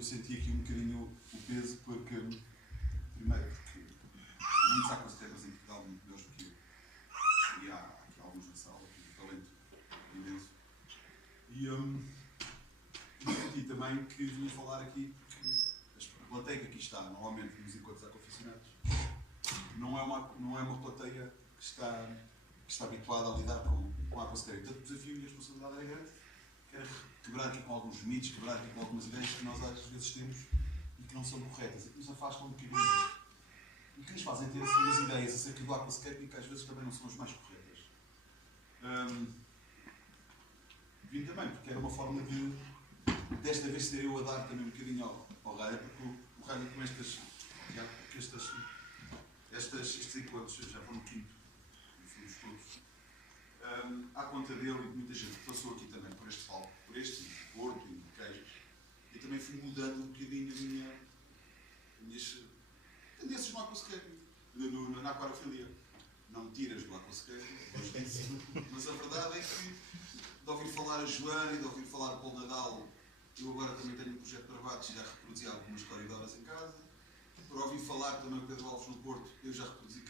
eu senti aqui um bocadinho o peso, porque, primeiro, porque muitos aquascapers em Portugal muito melhores do que eu. E há aqui alguns na sala, aqui de talento imenso. E senti também que vinha falar aqui, porque a plateia que aqui está, normalmente nos encontros acondicionados, não é uma plateia que está habituada a lidar com a aquascape. Portanto, o desafio e a responsabilidade é grande. Quero quebrar aqui com alguns mitos, quebrar aqui com algumas ideias que nós às vezes temos e que não são corretas e que nos afastam um bocadinho disto. E que nos fazem ter assim, umas ideias acerca do aquascape que às vezes também não são as mais corretas. Vim também, porque era uma forma de, desta vez, ser eu a dar também um bocadinho ao Ralha, porque o Ralha com estes encontros já vão no quinto, fomos todos, à conta dele e de muita gente que passou aqui também por este palco, por este, e Porto e Queijas, e também fui mudando um bocadinho as minhas tendências no aquascape, na aquariofilia. Não me tiras do aquascape, mas a verdade é que, de ouvir falar a Joana e de ouvir falar o Paulo Nadal, eu agora também tenho um projeto de Barbados e já reproduzi algumas coridoras em casa. Por ouvir falar também o Pedro Alves no Porto, eu já reproduzi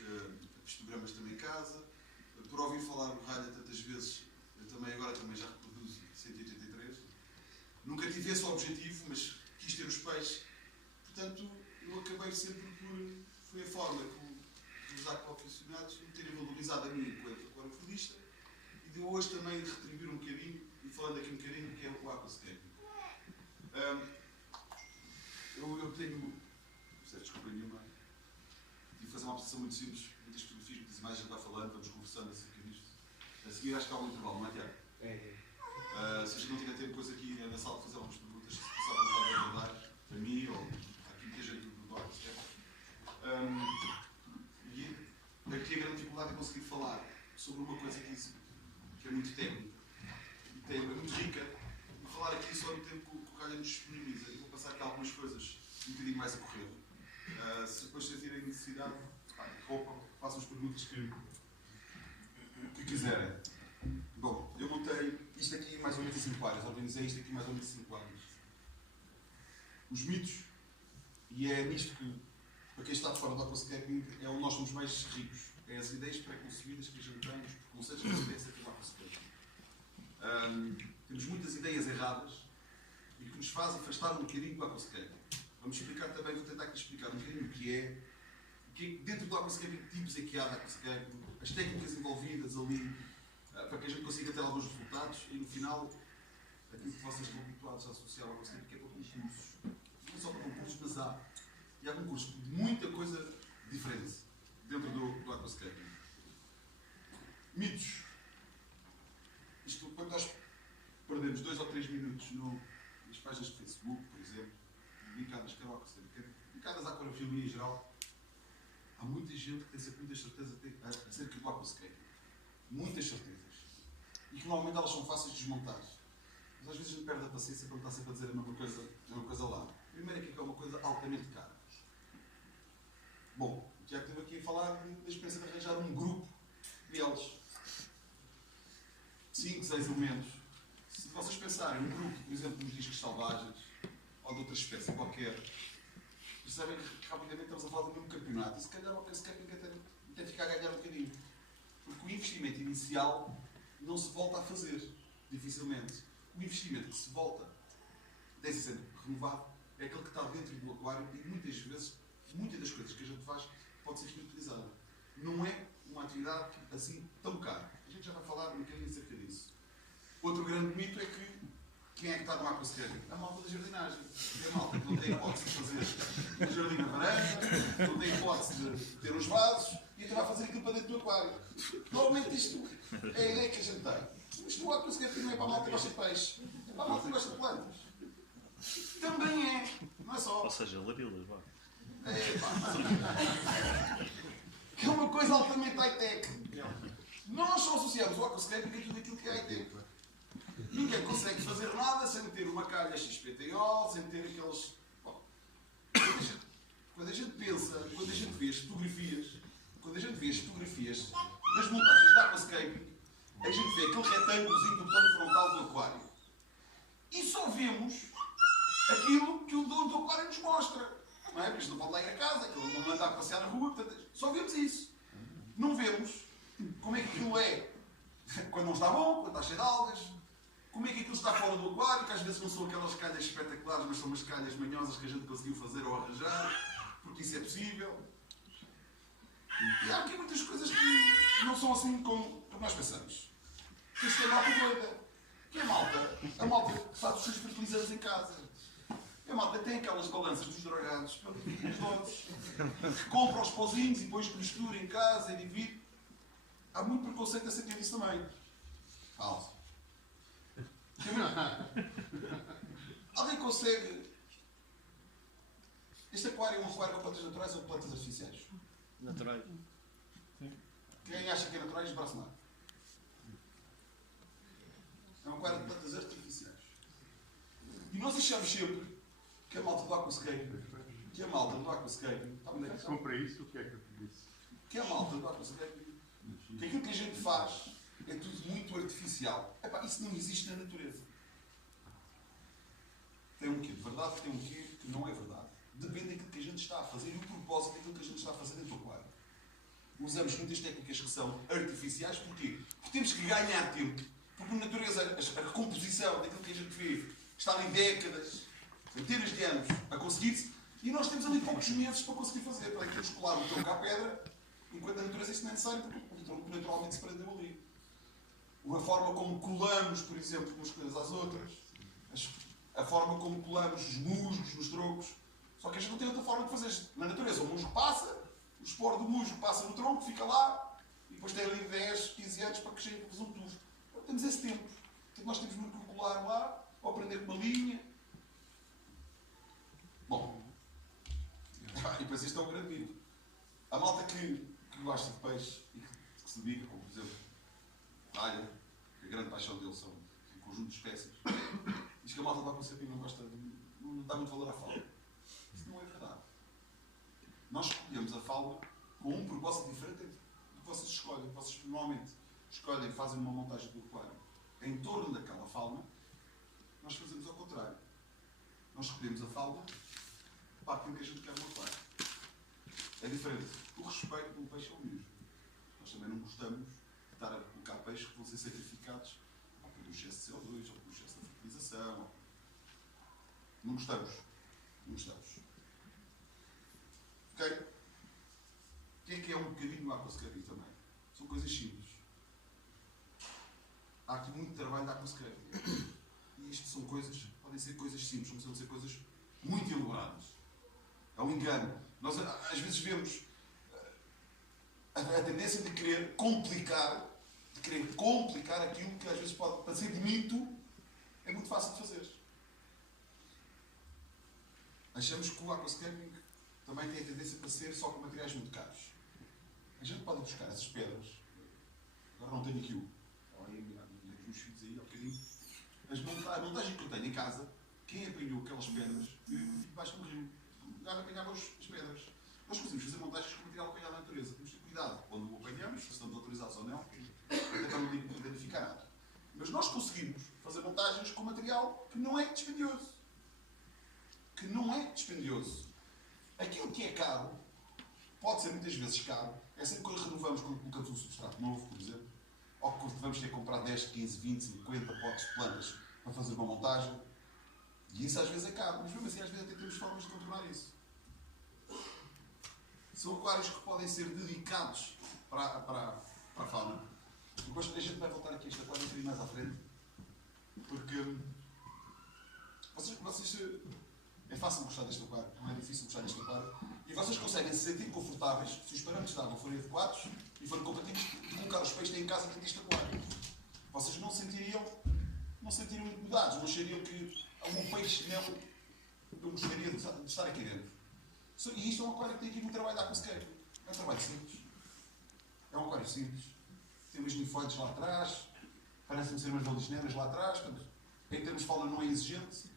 pistogramas também em casa. Por ouvir falar o Ralha tantas vezes, eu também agora já reproduzo 183. Nunca tive esse objetivo, mas quis ter os peixes. Portanto, eu acabei sempre por... Foi a forma que os aquacionados me terem valorizado a mim enquanto aquariofilista e de hoje também retribuir um bocadinho, e falando aqui um bocadinho do que é o aquascape. Eu tenho... Desculpa nenhuma. Tive de fazer uma apresentação muito simples, muitas fotografias, muitas imagens, vai falando, vamos conversando acerca disto. A seguir acho que há um intervalo, não é, Tiago? Se a gente não tiver tempo depois aqui na sala de fazer algumas perguntas, se passar a vontade de abordar a mim ou aqui muita gente do aquascape. E aqui a grande dificuldade é conseguir falar sobre uma coisa que é muito técnica e é muito rica, e falar aqui só no tempo que o Ralha nos disponibiliza. Eu vou passar aqui algumas coisas um bocadinho mais a correr. Se depois sentirem necessidade, façam as perguntas que quiserem. Bom, eu montei isto aqui mais ou menos em 5 áreas, organizei isto aqui mais ou menos em 5 áreas. Os mitos, e é nisto que, para quem está de fora do aquascaping, é onde nós somos mais ricos. É as ideias pré-concebidas que a gente tem, os preconceitos que a gente tem acerca do aquascaping. Temos muitas ideias erradas e que nos fazem afastar um bocadinho do aquascaping. Vamos explicar também, vou tentar aqui explicar um bocadinho o que é dentro do aquascaping, que tipos é que há de aquascaping, as técnicas envolvidas ali, para que a gente consiga ter alguns resultados e no final, aquilo que vocês estão habituados a associar ao aquascaping, que é para concursos. Não só para concursos, mas há concursos de muita coisa diferente dentro do aquascaping. Mitos. Isto, quando nós perdemos 2 ou 3 minutos nas páginas de Facebook, por exemplo, dedicadas à aquariofilia em geral, há muita gente que tem sempre muitas certezas acerca do aquascaping. Muitas certezas. E que normalmente elas são fáceis de desmontar. Mas às vezes a gente perde a paciência para estar sempre a dizer a mesma coisa lá. Primeiro é que é uma coisa altamente cara. Bom, o Tiago esteve aqui a falar da experiência de arranjar um grupo deles. 5, 6 elementos. Se vocês pensarem um grupo, por exemplo, nos discos selvagens, ou de outra espécie qualquer, percebem que rapidamente estamos a falar do mesmo campeonato. E se calhar o aquascaping até ficar a ganhar um bocadinho. Porque o investimento inicial não se volta a fazer, dificilmente. O investimento que se volta, deve ser renovado, é aquele que está dentro do aquário e muitas vezes, muitas das coisas que a gente faz pode ser reutilizada. Não é uma atividade assim tão cara. A gente já vai falar um bocadinho acerca disso. Outro grande mito é que quem é que está no aquascaping? A malta da jardinagem. É a malta que não tem hipótese de fazer um jardim na varanda, não tem hipótese de ter os vasos e então vai fazer aquilo para dentro do aquário. Normalmente isto é a ideia que a gente tem. Isto no aquascaping não é para a malta que gosta de peixe, é para a malta que gosta de plantas. Também é, não é só. Ou seja, labilas, vá. Que é uma coisa altamente high-tech. Nós só associamos o aquascaping a tudo aquilo que é high-tech. Ninguém consegue fazer nada sem ter uma calha XPTO, sem ter aqueles... Bom, quando a gente pensa, quando a gente vê as fotografias das montagens da aquascaping, a gente vê aquele retângulozinho do plano frontal do aquário. E só vemos aquilo que o do aquário nos mostra. Não é? Porque isto não pode lá ir a casa, aquilo não anda a passear na rua, portanto, só vemos isso. Não vemos como é que aquilo é quando não está bom, quando está cheio de algas, como é que aquilo está fora do aquário, que às vezes não são aquelas calhas espetaculares, mas são umas calhas manhosas que a gente conseguiu fazer ou arranjar, porque isso é possível. E há aqui muitas coisas que não são assim como nós pensamos. Isto é malta doida. Que é malta? A malta que faz os seus fertilizantes em casa. A malta tem aquelas balanças dos drogados, para dividir os doces. Que compra os pozinhos e depois mistura em casa e divide. Há muito preconceito acerca disso também. Falso. Alguém consegue... Este aquário é um aquário com plantas naturais ou plantas artificiais? Naturais. Quem acha que é naturais, braço nada. É um aquário de plantas artificiais. E nós achamos sempre que a malta do aquascaping, que a Compra isso, o que é que eu te disse? que a malta do aquascaping, que aquilo que a gente faz é tudo muito artificial. Epá, isso não existe na natureza. Tem um quê de verdade, tem um quê que não é verdade. Depende daquilo que a gente está a fazer e o propósito daquilo que a gente está a fazer dentro do aquário. Usamos muitas técnicas que são artificiais, porquê? Porque temos que ganhar tempo. Porque na natureza a recomposição daquilo que a gente vê está ali décadas, centenas de anos a conseguir-se, e nós temos ali poucos meses para conseguir fazer. Para aquilo colar o tronco à pedra, enquanto na natureza isso não é necessário, porque o tronco naturalmente se prendeu ali. A forma como colamos, por exemplo, umas coisas às outras, a forma como colamos os musgos nos troncos, só que a gente não tem outra forma de fazer. Na natureza o musgo passa, o esporo do musgo passa no tronco, fica lá, e depois tem ali 10, 15 anos para crescer e fazer um tubo. Então, temos esse tempo. Então, nós temos muito que colar lá, ou aprender com uma linha. Bom, e depois isto é um grande mito. A malta que gosta de peixe e que se dedica, como por exemplo, a alha, que a grande paixão deles são um conjunto de espécies, diz que a malta do aquascaping não gosta, não dá muito valor à fauna. Isso não é verdade. Nós escolhemos a fauna com um propósito diferente do que vocês escolhem. Vocês normalmente escolhem, fazem uma montagem do aquário em torno daquela fauna. Nós fazemos ao contrário. Nós escolhemos a fauna para aquilo que a gente quer no aquário. É diferente. O respeito pelo peixe é o mesmo. Nós também não gostamos de estar a colocar peixes que vão ser sacrificados ou pelo excesso de CO2, ou pelo excesso da fertilização. Não gostamos. Não gostamos. Ok? O que é um bocadinho do aquascaping também? São coisas simples. Há aqui muito trabalho de aquascaping. E isto são coisas, podem ser coisas simples, não precisam ser coisas muito elaboradas. É um engano. Nós às vezes vemos a tendência de querer complicar aquilo que às vezes pode parecer bonito, é muito fácil de fazer. Achamos que o aquascaping também tem a tendência para ser só com materiais muito caros. A gente pode buscar essas pedras. Agora não tenho aqui os meus filhos aí, há bocadinho. A montagem que eu tenho em casa, quem apanhou aquelas pedras debaixo do rio, apanhava as pedras. Nós conseguimos fazer montagens com material apanhado na natureza. Temos que ter cuidado quando o apanhamos, se estamos autorizados ou não, até não identificar nada. Mas nós conseguimos fazer montagens com material que não é dispendioso. Que não é dispendioso. Aquilo que é caro, pode ser muitas vezes caro, é sempre quando renovamos, quando colocamos um substrato novo, por exemplo, ou que vamos ter que comprar 10, 15, 20, 50 potes de plantas para fazer uma montagem. E isso às vezes é caro, mas mesmo assim às vezes até temos formas de contornar isso. São aquários que podem ser dedicados para a fauna. Depois a gente vai voltar aqui a este aquário um bocadinho mais à frente, porque vocês é fácil gostar deste aquário, não é difícil gostar deste aquário, e vocês conseguem se sentir confortáveis se os parâmetros de água forem adequados e forem compatíveis de colocar os peixes em casa dentro deste aquário. Vocês não sentiriam incomodados, não achariam que algum peixe não gostaria de estar aqui dentro. E isto é um aquário que tem aqui muito trabalho de aquascaping. É um trabalho simples. É um aquário simples. Tem umas ninfóides lá atrás, parecem ser umas balisneiras lá atrás, portanto, em termos de fauna não é exigente.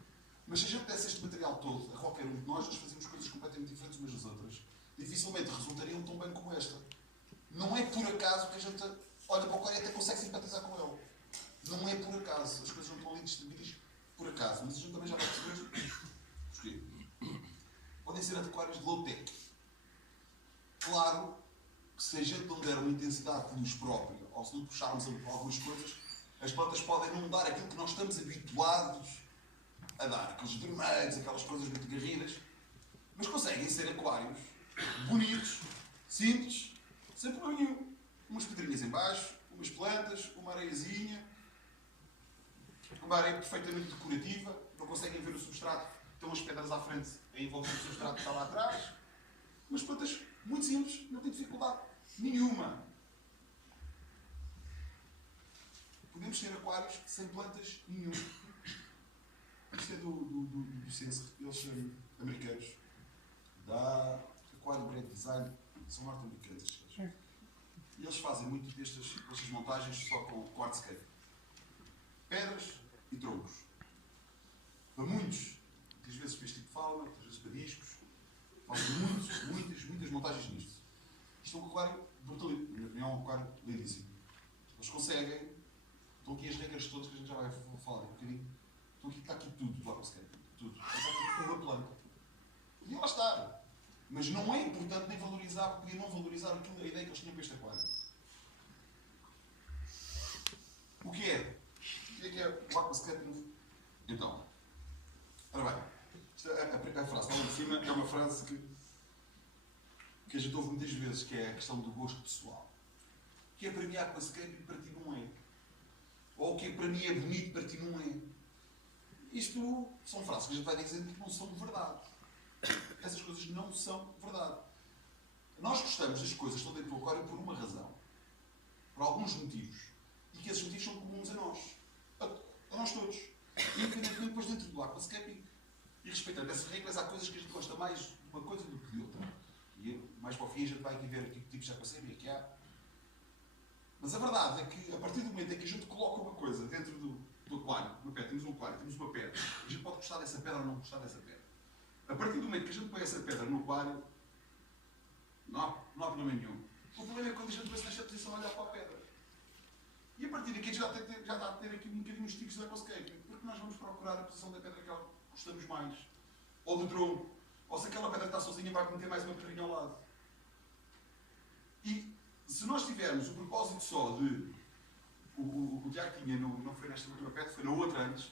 Mas se a gente desse este material todo a qualquer um de nós fazíamos coisas completamente diferentes umas das outras. Dificilmente resultariam tão bem como esta. Não é por acaso que a gente olha para o aquário e até consegue simpatizar com ele. Não é por acaso. As coisas não estão ali distribuídas por acaso. Mas a gente também já vai perceber Porquê? Podem ser aquários de low-tech. Claro que se a gente não der uma intensidade de luz própria, ou se não puxarmos algumas coisas, as plantas podem não dar aquilo que nós estamos habituados a dar. Aqueles vermelhos, aquelas coisas muito garridas. Mas conseguem ser aquários bonitos, simples, sem problema nenhum. Umas pedrinhas em baixo, umas plantas, uma areiazinha, uma areia perfeitamente decorativa, não conseguem ver o substrato, estão as pedras à frente em volta do substrato que está lá atrás. Umas plantas muito simples, não têm dificuldade nenhuma. Podemos ter aquários sem plantas nenhuma. Isto é do Sense, eles são americanos. Da Aquarium Brand Design, são norte-americanos. E eles fazem muito destas montagens só com quartzscape. Pedras e troncos. Para muitos, muitas vezes para este tipo de fauna, outras vezes para discos, fazem muitas montagens nisto. Isto é um aquário brutalíssimo, na minha opinião, é um aquário lindíssimo. Eles conseguem, estão aqui as regras todas que a gente já vai falar um bocadinho, está aqui tudo do aquascape, tudo. Está aqui toda a planta. Podia lá estar. Mas não é importante nem valorizar, podia não valorizar aquilo, a ideia que eles tinham para este aquário. O que é? O que é o aquascape novo? Então, ora bem, a frase que está lá em cima é uma frase que a gente ouve muitas vezes, que é a questão do gosto pessoal. O que é para mim aquascape e para ti não é. Ou o que é para mim é bonito e para ti não é. Isto são frases que a gente vai dizer que não são verdade. Essas coisas não são verdade. Nós gostamos das coisas que estão dentro do aquário por uma razão. Por alguns motivos. E que esses motivos são comuns a nós. A nós todos. Independentemente depois dentro do aquascaping. E respeitando essas regras, há coisas que a gente gosta mais de uma coisa do que de outra. E mais para o fim a gente vai aqui ver que tipos de aquascaping é que há. Mas a verdade é que a partir do momento em que a gente coloca uma coisa dentro do aquário, uma pedra, temos um aquário, temos uma pedra, a gente pode gostar dessa pedra ou não gostar dessa pedra. A partir do momento que a gente põe essa pedra no aquário, não há problema nenhum. O problema é quando a gente põe-se nesta posição a olhar para a pedra. E a partir daqui a gente já está a ter aqui um bocadinho os tipos de aquascaping, porque nós vamos procurar a posição da pedra que gostamos mais. Ou do tronco. Ou se aquela pedra está sozinha, vai meter mais uma pedrinha ao lado. E se nós tivermos o propósito só de... O Tiago tinha, não foi nesta última pedra, foi na outra antes,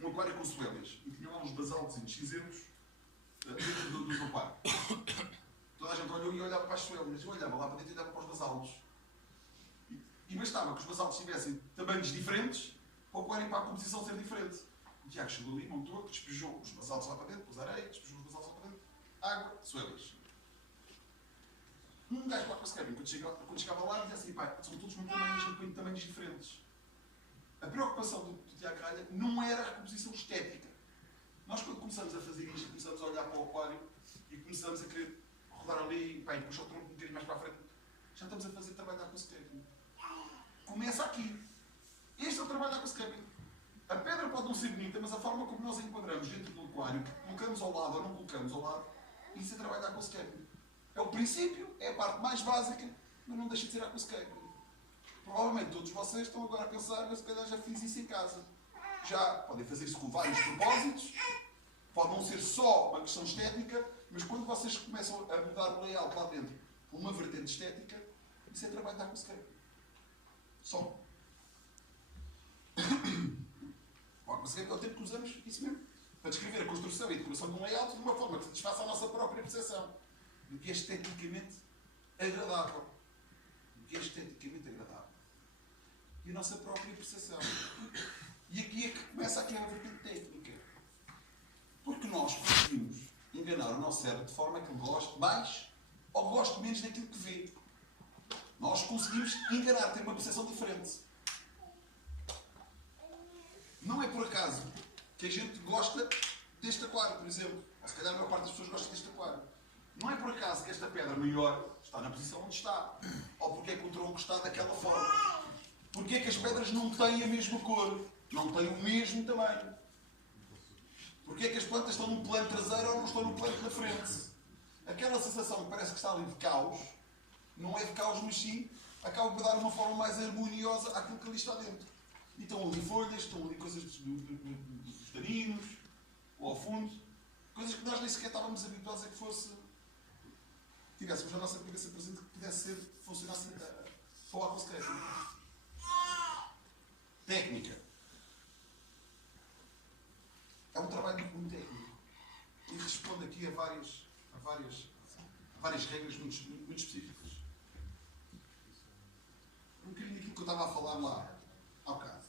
um aquário com suélias. E tinha lá uns basaltos cinzenos dentro do aquário. Toda a gente olhou e olhava para as suélias. Eu olhava lá para dentro e olhava para os basaltos. E bastava que os basaltos tivessem tamanhos diferentes para o aquário e para a composição ser diferente. O Tiago chegou ali, montou, despejou os basaltos lá para dentro, pôs areia, despejou os basaltos lá para dentro, água, suélias. Um gajo para o aquascaping, quando chegava lá, dizia assim, pá, são todos muito tamanhos diferentes. A preocupação do Tiago Ralha não era a recomposição estética. Nós, quando começamos a fazer isto, começamos a olhar para o aquário e começamos a querer rodar ali, pá, e puxar o tronco um bocadinho mais para a frente, já estamos a fazer trabalho de aquascaping. Começa aqui. Este é o trabalho de aquascaping. A pedra pode não ser bonita, mas a forma como nós a enquadramos dentro do aquário, colocamos ao lado ou não colocamos ao lado, isso é trabalho de aquascaping. É o princípio, é a parte mais básica, mas não deixa de ser aquascaping. Provavelmente todos vocês estão agora a pensar, mas se calhar já fiz isso em casa. Já podem fazer isso com vários propósitos, pode não ser só uma questão estética, mas quando vocês começam a mudar o layout lá dentro por uma vertente estética, isso é trabalho de aquascaping. Só. O aquascaping é o tempo que usamos, isso mesmo, para descrever a construção e a decoração de um layout de uma forma que satisfaça a nossa própria percepção. Do que é esteticamente agradável. Do que é esteticamente agradável. E a nossa própria percepção. E aqui é que começa aqui a vertente técnica. Porque nós conseguimos enganar o nosso cérebro de forma que ele goste mais ou goste menos daquilo que vê. Nós conseguimos enganar, ter uma percepção diferente. Não é por acaso que a gente gosta deste aquário, por exemplo. Ou se calhar a maior parte das pessoas gosta deste aquário. Não é por acaso que esta pedra maior está na posição onde está. Ou porque é que o tronco está daquela forma. Porque é que as pedras não têm a mesma cor. Não têm o mesmo tamanho. Porque é que as plantas estão no plano traseiro ou não estão no plano da frente. Aquela sensação que parece que está ali de caos, não é de caos, mas sim, acaba por dar uma forma mais harmoniosa àquilo que ali está dentro. E estão ali folhas, estão ali coisas dos taninos, ou ao fundo. Coisas que nós nem sequer estávamos habituados a que fosse. Tivéssemos na nossa cabeça presente que pudesse ser, funcionasse para o aquasquete. Técnica. É um trabalho muito técnico. E responde aqui a várias regras muito específicas. Um bocadinho daquilo que eu estava a falar lá, há bocado.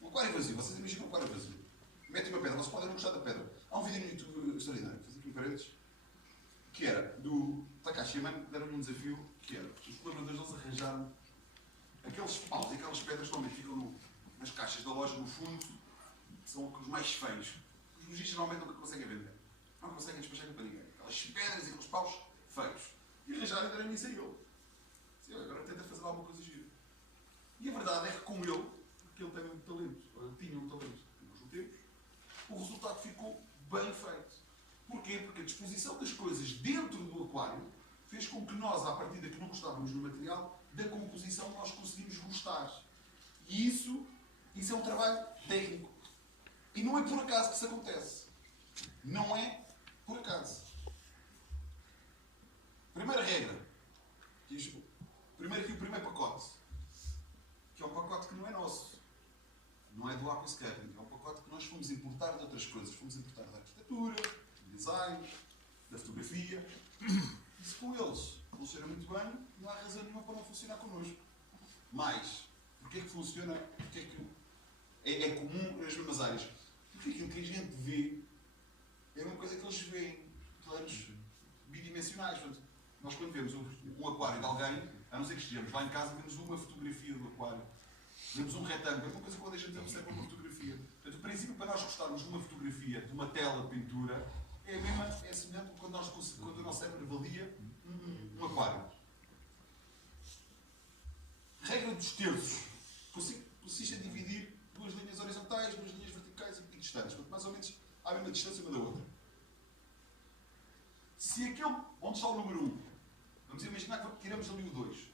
Um aquário vazio. Vocês imaginam um aquário vazio. Metem uma pedra. Vocês podem não gostar da pedra. Há um vídeo no YouTube extraordinário, vou fazer aqui um parênteses, que era do Takashi Yamane, deram-lhe um desafio, que era os colaboradores deles arranjaram aqueles paus e aquelas pedras que normalmente ficam nas caixas da loja, no fundo, que são os mais feios. Os lojistas normalmente nunca conseguem vender. Não conseguem despachar para ninguém. Aquelas pedras e aqueles paus feios. E arranjaram e deram isso a ele. Sim, agora tenta fazer alguma coisa gira. E a verdade é que com ele, porque ele tem um talento, ou tinha um talento, nós não temos, o resultado ficou bem feito. Porquê? Porque a disposição das coisas dentro do aquário fez com que nós, à partida que não gostávamos do material, da composição nós conseguimos gostar. E isso é um trabalho técnico. E não é por acaso que isso acontece. Não é por acaso. Primeira regra. Primeiro aqui o primeiro pacote. Que é um pacote que não é nosso. Não é do aquascaping. É um pacote que nós fomos importar de outras coisas. Fomos importar da arquitetura, do design, da fotografia. E se com eles funciona muito bem, não há razão nenhuma para não funcionar connosco. Mas, porquê é que funciona? Porquê é que é comum nas mesmas áreas? Porque aquilo que a gente vê é uma coisa que eles veem. Planos bidimensionais. Portanto, nós quando vemos um aquário de alguém, a não ser que estejamos lá em casa, vemos uma fotografia do aquário. Vemos um retângulo. É uma coisa que quando a gente observa uma fotografia. Portanto, o princípio para nós gostarmos de uma fotografia, de uma tela de pintura, é semelhante quando o nosso cérebro avalia um aquário. Regra dos terços. Consiste em dividir duas linhas horizontais, duas linhas verticais e distantes. Portanto, mais ou menos à mesma distância uma da outra. Se aquele onde está o número 1, vamos imaginar que tiramos ali o 2.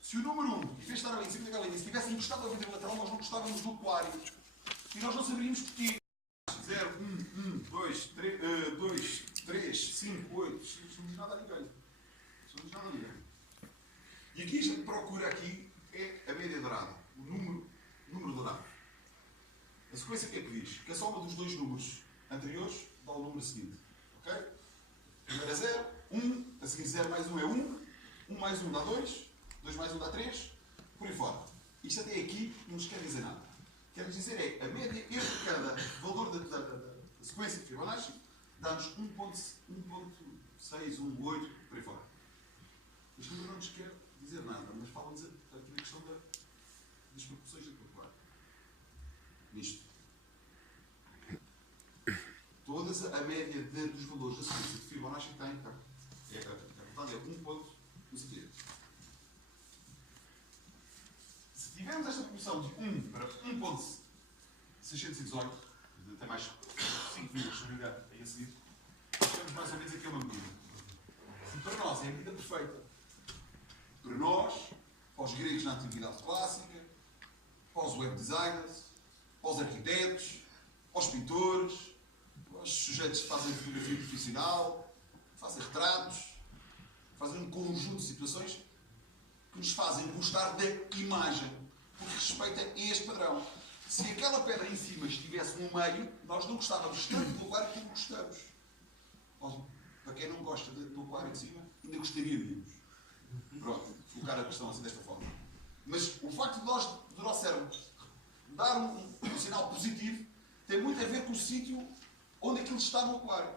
Se o número 1, em vez de estar ali em cima daquela linha, se tivesse encostado ao vidro lateral, nós não gostávamos do aquário. E nós não saberíamos porquê. 0, 1, 1, 2, 3, 5, 8. Não diz nada a ninguém. Não diz nada a ninguém. E aqui a gente procura aqui é a média dourada. O número dourado. A sequência que é que diz? Que a soma dos dois números anteriores dá o número seguinte. Ok? Primeiro é 0, 1, a seguir 0 mais 1 é 1, 1 mais 1 dá 2, 2 mais 1 dá 3, por aí fora. Isto até aqui não nos quer dizer nada. Quer dizer é a média entre cada valor da sequência de Fibonacci dá-nos 1.618, por aí fora. Isto não nos quer dizer nada, mas fala-nos aqui na questão das proporções da calcular. Nisto. Todas a média dos valores da sequência de Fibonacci tem, a verdade é 1 ponto, não sei o quê. Se tivermos esta proporção de 1 para 1.618, até mais 5 vírgulas, se não me engano, aí a seguir, temos mais ou menos aqui uma medida. E para nós é a medida perfeita. Para nós, para os gregos na antiguidade clássica, para os web designers, para os arquitetos, para os pintores, para os sujeitos que fazem fotografia profissional, fazem retratos, fazem um conjunto de situações que nos fazem gostar da imagem, porque respeita este padrão. Se aquela pedra em cima estivesse no meio, nós não gostávamos tanto do aquário como gostamos. Para quem não gosta do aquário em cima, ainda gostaria de irmos. Pronto, colocar a questão assim desta forma. Mas o facto de do nosso cérebro dar um sinal positivo tem muito a ver com o sítio onde aquilo está no aquário.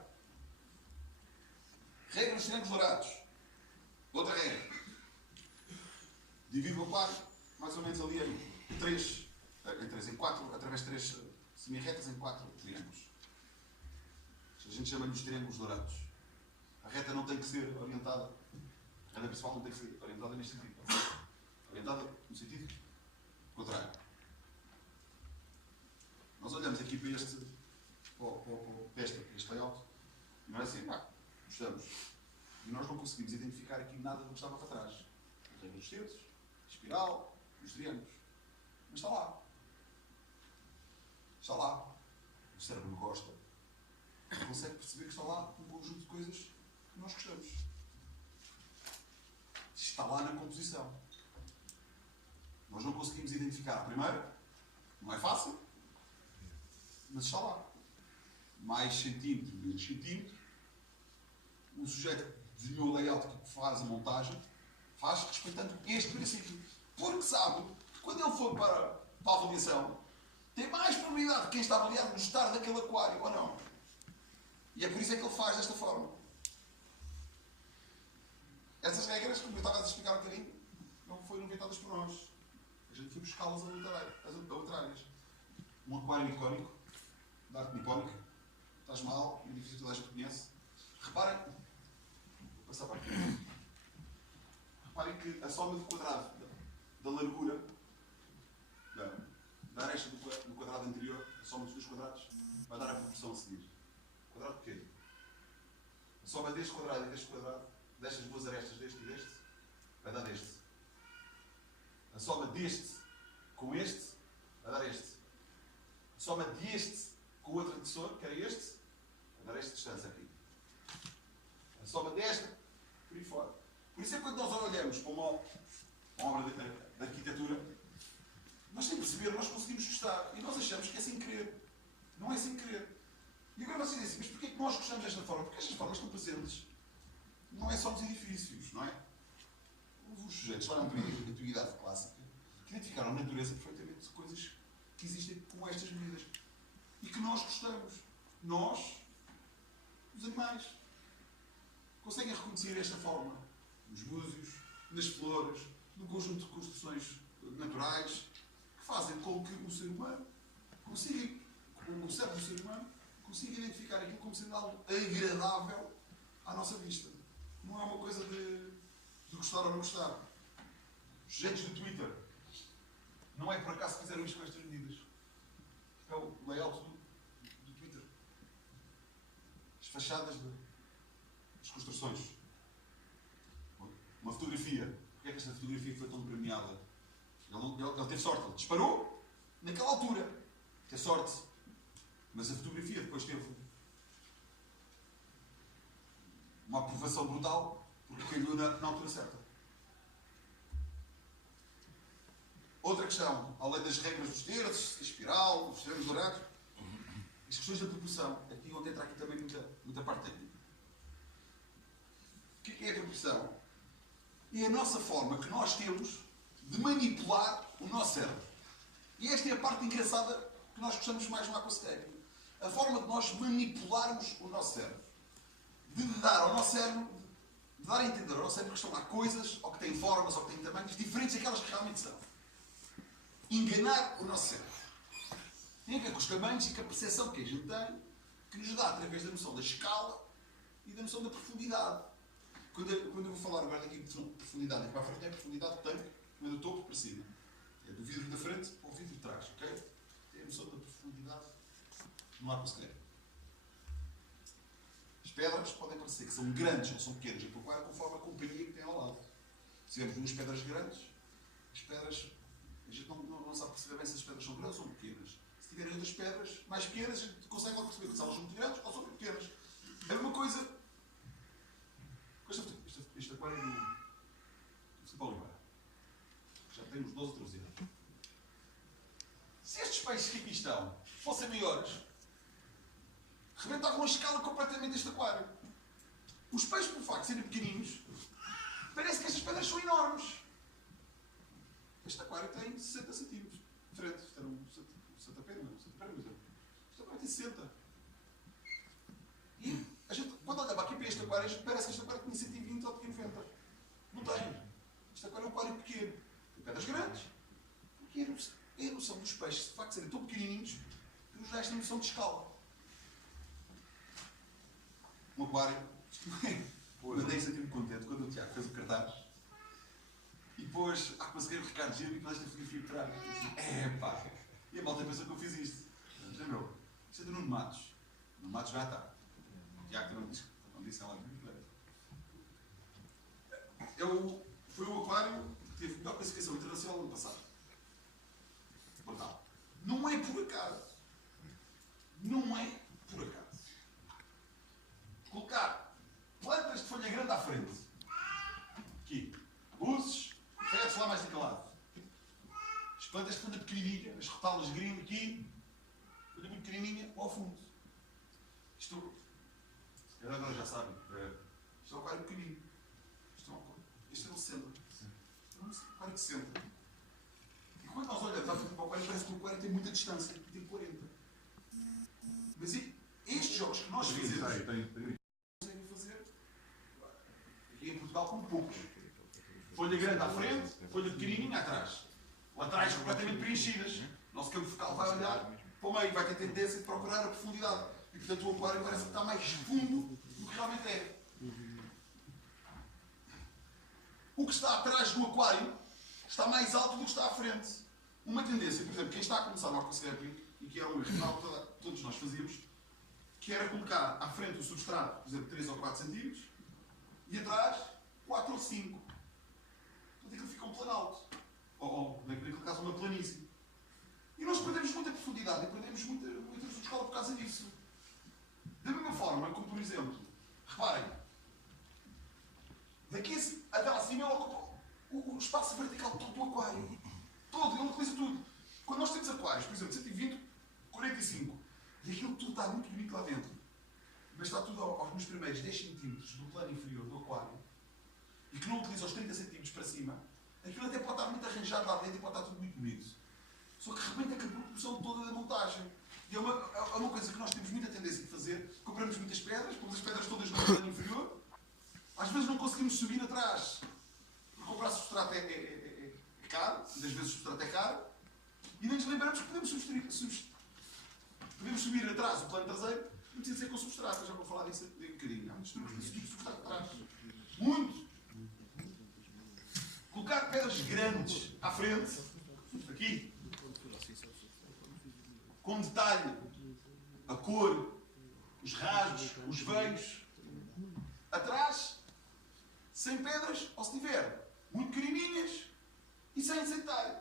Regra dos triângulos dourados. Outra regra. Divide o aquário mais ou menos ali em 4, através de 3 semi-retas em 4 triângulos. A gente chama-lhes triângulos dourados. A reta não tem que ser orientada. A reta principal não tem que ser orientada neste sentido. Orientada no sentido contrário. Nós olhamos aqui para este layout e nós é assim, gostamos. E nós não conseguimos identificar aqui nada do que estava para trás. A regra dos terços, a espiral, os triângulos. Mas está lá. Está lá. O cérebro gosta. consegue perceber que está lá um conjunto de coisas que nós gostamos. Está lá na composição. Nós não conseguimos identificar a primeira, não é fácil, mas está lá. Mais centímetro, menos centímetro. O sujeito que desenhou o layout que faz a montagem, faz respeitando este princípio. Porque sabe que quando ele for para a avaliação, tem mais probabilidade de quem está avaliado gostar daquele aquário ou não. E é por isso é que ele faz desta forma. Essas regras, como eu estava a explicar um bocadinho, não foram inventadas por nós. A gente foi buscá-las a outras áreas. Um aquário icónico, da arte nipónica, Taj Mahal, um edifício que toda a gente conhece. Reparem, vou passar para aqui. Reparem que a soma do quadrado da largura da aresta do quadrado anterior, a soma dos dois quadrados, vai dar a proporção a seguir. Quadrado pequeno. A soma deste quadrado e deste quadrado, destas duas arestas, deste e deste, vai dar deste. A soma deste com este, vai dar este. A soma deste com o outro antecessor, que era este, vai dar esta distância aqui. A soma desta, por aí fora. Por isso é que quando nós olhamos para uma obra de arquitetura, nós sem perceber, nós conseguimos gostar. E nós achamos que é sem querer. Não é sem querer. E agora vocês dizem, mas porquê que nós gostamos desta forma? Porque estas formas estão presentes. Não é só nos edifícios, não é? Os sujeitos lá na antiguidade clássica que identificaram a natureza perfeitamente de coisas que existem com estas medidas. E que nós gostamos. Nós, os animais. Conseguem reconhecer esta forma nos búzios, nas flores, no conjunto de construções naturais que fazem com que o ser humano consiga, o cérebro do ser humano, consiga identificar aquilo como sendo algo agradável à nossa vista. Não é uma coisa de gostar ou não gostar. Os sujeitos do Twitter não é por acaso que fizeram isto com estas medidas. É o layout do Twitter. As fachadas das construções. Uma fotografia. Porquê é que esta fotografia foi tão premiada? Ele teve sorte. Ele disparou naquela altura. Teve sorte. Mas a fotografia depois teve uma aprovação brutal porque caiu na altura certa. Outra questão, além das regras dos terços, da espiral, dos extremos dourados, as questões da proporção. Aqui onde entra aqui também muita parte técnica. O que é a proporção? É a nossa forma que nós temos de manipular o nosso cérebro. E esta é a parte engraçada que nós gostamos mais no aquacetério. A forma de nós manipularmos o nosso cérebro. De dar ao nosso cérebro, de dar a entender ao nosso cérebro que estão lá coisas, ou que têm formas, ou que têm tamanhos diferentes daquelas que realmente são. Enganar o nosso cérebro. Tem a ver com os tamanhos e com a percepção que a gente tem, que nos dá através da noção da escala e da noção da profundidade. Quando eu vou falar agora daqui de profundidade, para a frente é a profundidade do tanque, não é do topo para cima. É do vidro da frente para o vidro de trás, ok? Tem a noção da profundidade no aquacetério. As pedras podem parecer que são grandes ou são pequenas, conforme a companhia que tem ao lado. Se tivermos duas pedras grandes, as pedras, a gente não sabe perceber bem se as pedras são grandes ou são pequenas. Se tiverem outras pedras mais pequenas, a gente consegue logo perceber se elas são muito grandes ou são muito pequenas. É uma coisa. Este aquário é do Filipe Oliveira. Já tem uns 12 ou 13 anos. Se estes peixes que aqui estão fossem maiores, rebentavam a escala completamente deste aquário. Os peixes, por facto de serem pequeninos, parece que estas pedras são enormes. Este aquário tem 60 centímetros. Diferente. Isto era um Santa Pedro, não? Santa Pedro, mas este aquário tem 60. E a gente, quando olhava aqui para este aquário, a gente parece que este aquário tinha 120 ou tinha 90. Não tem. Este aquário é um aquário pequeno. Tem pedras grandes. Porque é a noção dos peixes, de facto, serem tão pequenininhos, que nos dá esta noção de escala. Um aquário. Mandei sentir-me contente quando o Tiago fez o cartaz. E depois, conseguir o Ricardo Gil e com esta fotografia por trás. Epá! E a malta pensou que eu fiz isto. Lembrou? Isto é do Nuno Matos. Nuno Matos já está. O Tiago também disse ela muito bem. Foi o aquário que teve a melhor classificação internacional no ano passado. Brutal. Não é por acaso. Não é por acaso. Portanto, esta folha pequenininha, as retalas green aqui, folha muito pequenininha, ao fundo. Isto, agora já sabem, isto é um aquário pequenino. Isto é um centro. É um aquário que centra. E quando nós olhamos à frente para o aquário, parece que o aquário tem muita distância, tem 40. Mas estes jogos que nós fazemos, conseguem fazer aqui em Portugal com poucos. Folha grande à frente, folha pequenininha atrás. Laterais completamente preenchidas. O nosso campo focal vai olhar para o meio, vai ter tendência de procurar a profundidade. E portanto o aquário parece que está mais fundo do que realmente é. O que está atrás do aquário está mais alto do que está à frente. Uma tendência, por exemplo, quem está a começar no aquacamping, e que era um erro que todos nós fazíamos, que era colocar à frente o substrato, por exemplo, 3 ou 4 cm, e atrás 4 ou 5. Portanto, aquilo fica um planalto. Ou, naquele caso, uma planície. E nós perdemos muita profundidade e perdemos muita escola por causa disso. Da mesma forma como, por exemplo, reparem, daqui até lá acima ele ocupa o espaço vertical todo do aquário. Todo, ele utiliza tudo. Quando nós temos aquários, por exemplo, 120, 45, e aquilo tudo está muito bonito lá dentro, mas está tudo nos primeiros 10 cm do plano inferior do aquário, e que não utiliza os 30 cm para cima, aquilo até pode estar muito arranjado lá dentro e pode estar tudo muito bonito. Só que rebenta com a proporção toda da montagem. E é uma coisa que nós temos muita tendência de fazer. Compramos muitas pedras, pomos as pedras todas no plano inferior. Às vezes não conseguimos subir atrás. Porque comprar substrato é caro, muitas vezes o substrato é caro. E nem nos lembramos que podemos subir atrás o plano traseiro. Não precisa ser com substrato, já vou falar disso um bocadinho. Há muitos truques para subir o substrato atrás. Muito! Colocar pedras grandes à frente, aqui, com detalhe, a cor, os rasgos, os veios, atrás, sem pedras, ou se tiver, muito pequenininhas e sem detalhe.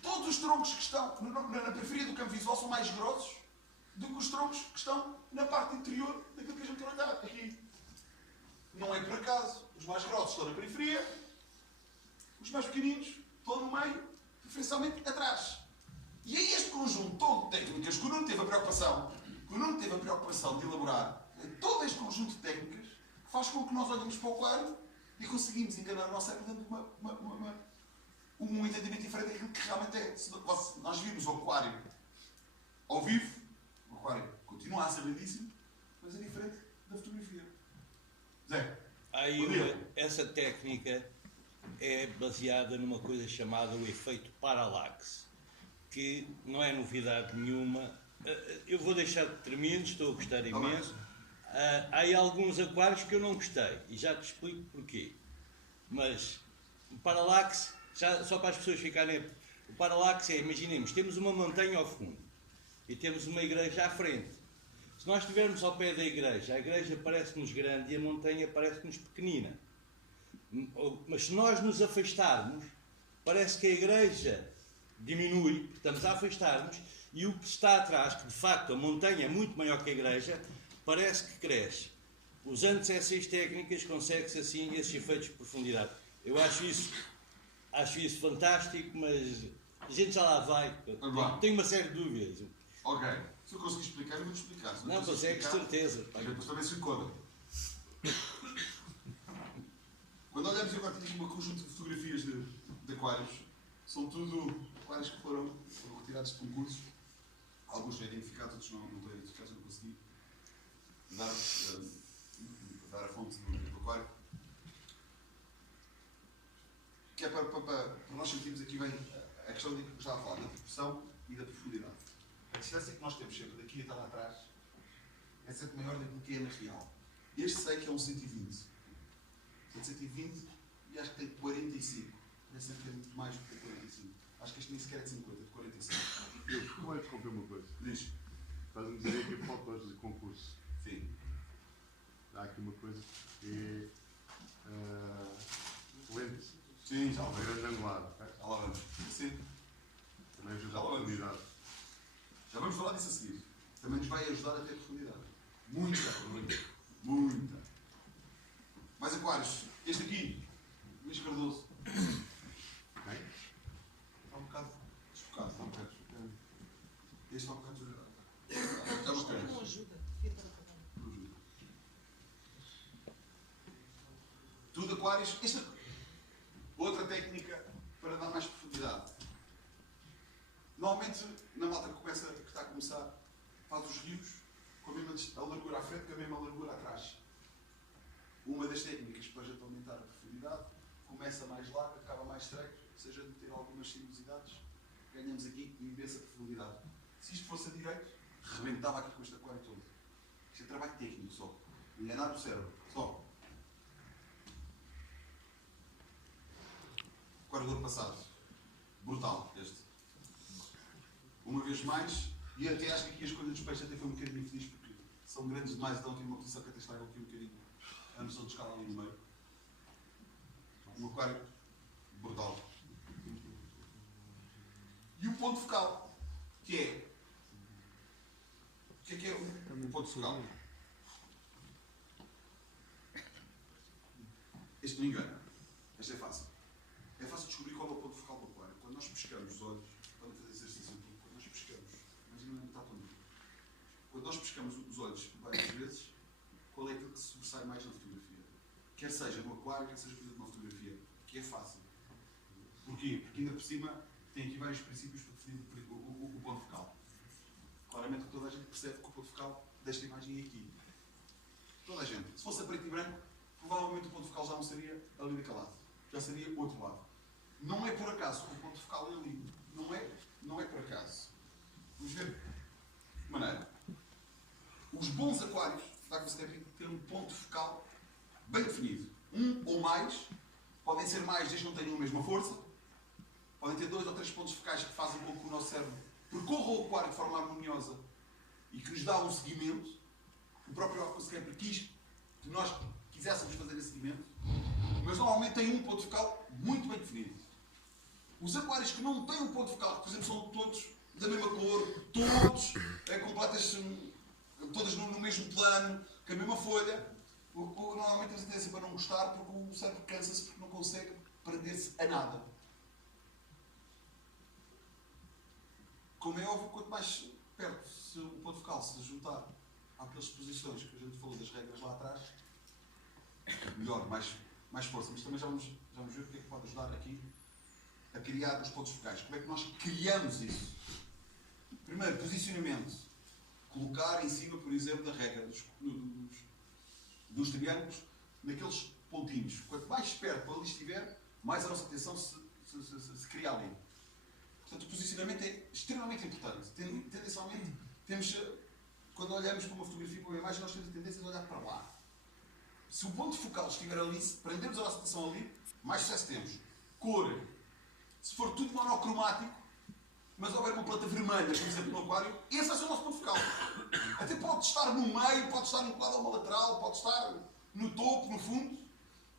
Todos os troncos que estão na periferia do campo visual são mais grossos do que os troncos que estão na parte interior daquilo que a gente quer olhar. Aqui. Não é por acaso. Os mais grossos estão na periferia, os mais pequeninos estão no meio, preferencialmente atrás. E é este conjunto todo de técnicas que o Nuno teve a preocupação de elaborar, todo este conjunto de técnicas, faz com que nós olhemos para o aquário e conseguimos enganar o nosso cérebro dando um entendimento diferente daquilo que realmente é. Se nós vimos o aquário ao vivo, o aquário continua a ser lindíssimo, mas é diferente da fotografia. Zé, essa técnica é baseada numa coisa chamada o efeito parallaxe, que não é novidade nenhuma. Eu vou deixar de terminar, estou a gostar imenso. Há alguns aquários que eu não gostei, e já te explico porquê. Mas o parallaxe, só para as pessoas ficarem... O parallaxe é, imaginemos, temos uma montanha ao fundo e temos uma igreja à frente. Se nós estivermos ao pé da igreja, a igreja parece-nos grande e a montanha parece-nos pequenina. Mas se nós nos afastarmos, parece que a igreja diminui, porque estamos a afastar-nos, e o que está atrás, que de facto a montanha é muito maior que a igreja, parece que cresce. Usando essas técnicas, consegue-se assim esses efeitos de profundidade. Eu acho isso fantástico, mas a gente já lá vai. Tenho uma série de dúvidas. Ok. Se eu conseguir explicar, eu vou-te explicar. Não, consegue, certeza. Depois também se encontra. Quando olhamos agora, temos um conjunto de fotografias de aquários. São tudo aquários que foram retirados de concursos. Alguns já identificados, outros não estão identificados, eu não consegui dar a fonte do aquário. Que é para nós sentirmos aqui bem a questão de que eu estava a falar, da proporção e da profundidade. A distância que nós temos sempre daqui até lá atrás é sempre maior do que é na real. Este sei que é um 120. 120 e acho que tem 45. Parece sempre ter muito mais do que 45. Acho que este nem sequer é de 50, de 45. Eu vou interromper uma coisa. Diz. Estás-me a dizer aqui fotos de concurso. Sim. Há aqui uma coisa que é lente. Sim, já uma grande angular. Okay? Já lá vamos. Sim. Também ajuda a profundidade. Já vamos falar disso a seguir. Também nos vai ajudar a ter profundidade. Muita. Mais aquários. Este aqui, Luís Cardoso. Okay? Está um bocado aquários... Outra técnica para dar mais profundidade. Normalmente, na malta que está a começar, faz os rios com a mesma largura à frente, com a mesma largura atrás. Uma das técnicas para a gente aumentar a profundidade, começa mais largo, acaba mais estreito, ou seja, de ter algumas sinuosidades, ganhamos aqui imensa profundidade. Se isto fosse a direito, rebentava aqui com este aquário todo. Isto é trabalho técnico só. Enganar o cérebro. Só. Aquário do ano passado. Brutal, este. Uma vez mais, e até acho que aqui a escolha dos peixes até foi um bocadinho feliz, porque são grandes demais, então tem uma posição que até estragam aqui um bocadinho a noção de escala ali no meio. Um aquário brutal. E o ponto focal, que é... O que é o ponto focal? Este não engana. Este é fácil. É fácil descobrir qual é o ponto focal do aquário. Quando nós pescamos os olhos, para fazer exercício aqui, quando nós pescamos, imagina não está tão duro. Quando nós pescamos os olhos várias vezes, qual é aquilo que se sobressai mais na fotografia? Quer seja no aquário, quer seja numa fotografia. Que é fácil. Porquê? Porque ainda por cima tem aqui vários princípios para definir o ponto focal. Claramente toda a gente percebe que o ponto focal desta imagem é aqui. Toda a gente. Se fosse a preto e branco, provavelmente o ponto focal já não seria ali daquele lado. Já seria o outro lado. Não é por acaso que o ponto focal é ali. Não é por acaso. Vamos ver de que maneira. Os bons aquários, devem ter um ponto focal bem definido. Um ou mais. Podem ser mais, desde que não tenham a mesma força. Podem ter 2 ou 3 pontos focais que fazem com que o nosso cérebro percorra o aquário de forma harmoniosa e que nos dá um seguimento. O próprio Aquascaper quis que nós quiséssemos fazer esse seguimento. Mas normalmente tem um ponto focal muito bem definido. Os aquários que não têm um ponto focal, que por exemplo são todos da mesma cor, todos completas, todas no mesmo plano, com a mesma folha, normalmente temos a tendência para não gostar porque o cérebro cansa-se porque não consegue prender-se a nada. Como é óbvio, quanto mais perto se o ponto focal se juntar àquelas posições que a gente falou das regras lá atrás, melhor, mais força. Mas também já vamos ver o que é que pode ajudar aqui a criar os pontos focais. Como é que nós criamos isso? Primeiro, posicionamento. Colocar em cima, por exemplo, da regra dos triângulos, naqueles pontinhos. Quanto mais perto ali estiver, mais a nossa atenção se cria ali. Portanto, o posicionamento é extremamente importante. Tendencialmente, quando olhamos para uma fotografia, para uma imagem, nós temos a tendência de olhar para lá. Se o ponto focal estiver ali, se prendermos a nossa atenção ali, mais sucesso temos. Cor. Se for tudo monocromático, mas houver uma planta vermelha, por exemplo, no aquário, esse vai ser o nosso ponto focal. Até pode estar no meio, pode estar no lado a uma lateral, pode estar no topo, no fundo.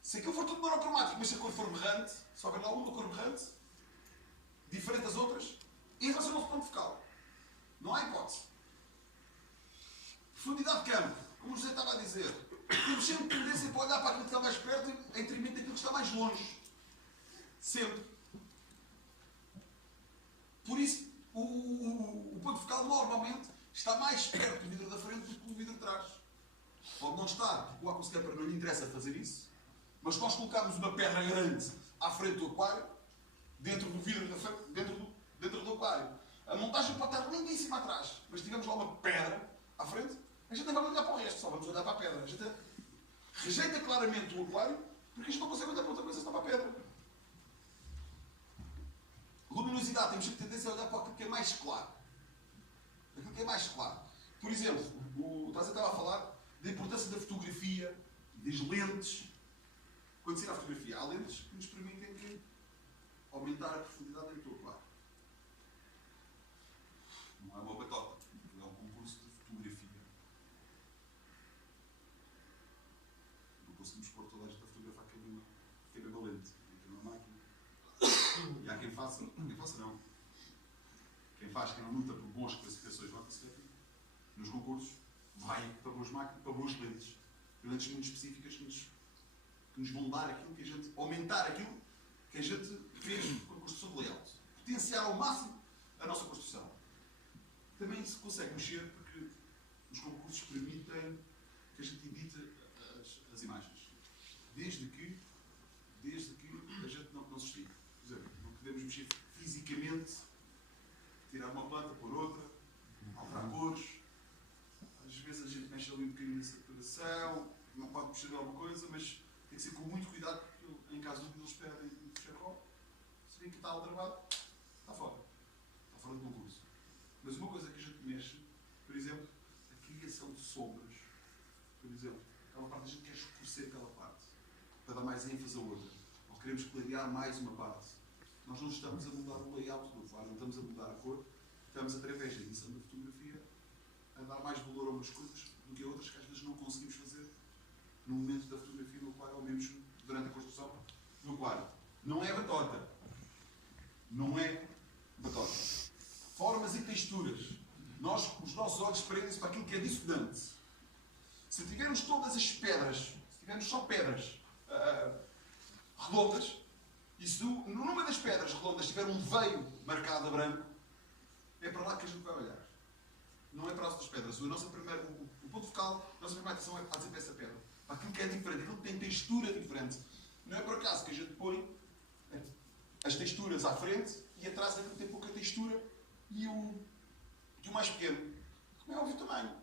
Se aquilo for tudo monocromático, mas se a cor for berrante, se houver alguma cor berrante, diferente das outras, esse vai ser o nosso ponto focal. Não há hipótese. Profundidade de campo. Como o José estava a dizer, temos sempre tendência para olhar para aquilo que está mais perto em detrimento daquilo que está mais longe. Sempre. Por isso, o ponto focal normalmente está mais perto do vidro da frente do que do vidro de trás. Pode não estar, porque o Aquascaper não lhe interessa fazer isso, mas se nós colocarmos uma pedra grande à frente do aquário, dentro do vidro da frente, dentro do aquário, a montagem pode estar nem em cima atrás, mas se tivermos lá uma pedra à frente, a gente não vai olhar para o resto, só vamos olhar para a pedra. A gente rejeita claramente o aquário, porque a gente não consegue olhar para outra coisa senão para a pedra. Luminosidade, temos sempre tendência a olhar para aquilo que é mais claro. Aquilo que é mais claro. Por exemplo, o Taza estava a falar da importância da fotografia, das lentes. Quando se tira a fotografia, há lentes que nos permitem aumentar a profundidade dentro do aquário. Não é uma batota, é um concurso de fotografia. Não conseguimos pôr toda a gente a fotografar que é uma lente, que é uma máquina. E há quem faça não. Quem não luta por boas classificações no Aquascaper, nos concursos, vai para boas máquinas, para boas lentes. Lentes muito específicas que nos vão dar aquilo que a gente, aumentar aquilo que a gente fez com a construção de layout. Potenciar ao máximo a nossa construção. Também se consegue mexer porque os concursos permitem que a gente edite as imagens. Desde que desde que a gente não se estique. Por exemplo, não podemos mexer fisicamente, tirar uma planta, pôr outra, alterar cores. Às vezes a gente mexe ali um bocadinho na saturação, não pode mexer em alguma coisa, mas tem que ser com muito cuidado, porque em caso de eles pedem um chapéu, se vê que está aldrabado, está fora. Está fora do concurso. Mas uma coisa que a gente mexe, por exemplo, a criação de sombras. Por exemplo, aquela parte a gente quer escurecer aquela parte, para dar mais ênfase a outra. Ou queremos clarear mais uma parte. Nós não estamos a mudar o layout do quadro, não estamos a mudar a cor, estamos, através da edição da fotografia, a dar mais valor a umas coisas do que a outras que às vezes não conseguimos fazer no momento da fotografia no aquário, ou mesmo durante a construção do aquário. Não é batota. Não é batota. Formas e texturas. Os nossos olhos prendem-se para aquilo que é dissonante. Se tivermos todas as pedras, se tivermos só pedras redondas, e se numa das pedras redondas tiver um veio marcado a branco, é para lá que a gente vai olhar. Não é para as outras pedras. O ponto focal, a nossa primeira atenção é para essa pedra. Para aquilo que é diferente, aquilo que tem textura diferente. Não é por acaso que a gente põe as texturas à frente e atrás aquilo que tem pouca textura e o mais pequeno. Como é óbvio também.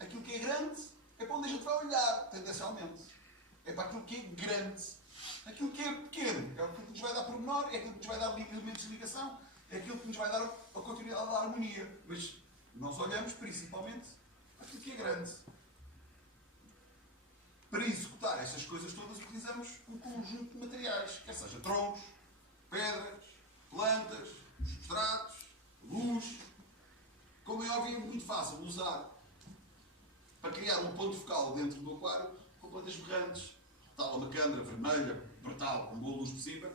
Aquilo que é grande é para onde a gente vai olhar, tendencialmente. É para aquilo que é grande. Aquilo que é pequeno é aquilo que nos vai dar pormenor, é aquilo que nos vai dar elementos de ligação, é aquilo que nos vai dar a continuidade da harmonia. Mas nós olhamos principalmente para aquilo que é grande. Para executar essas coisas todas utilizamos um conjunto de materiais, quer seja troncos, pedras, plantas, substratos, luz. Como é óbvio, é muito fácil usar para criar um ponto focal dentro do aquário com plantas berrantes, tal uma câmara vermelha, brutal, com boa luz de cima.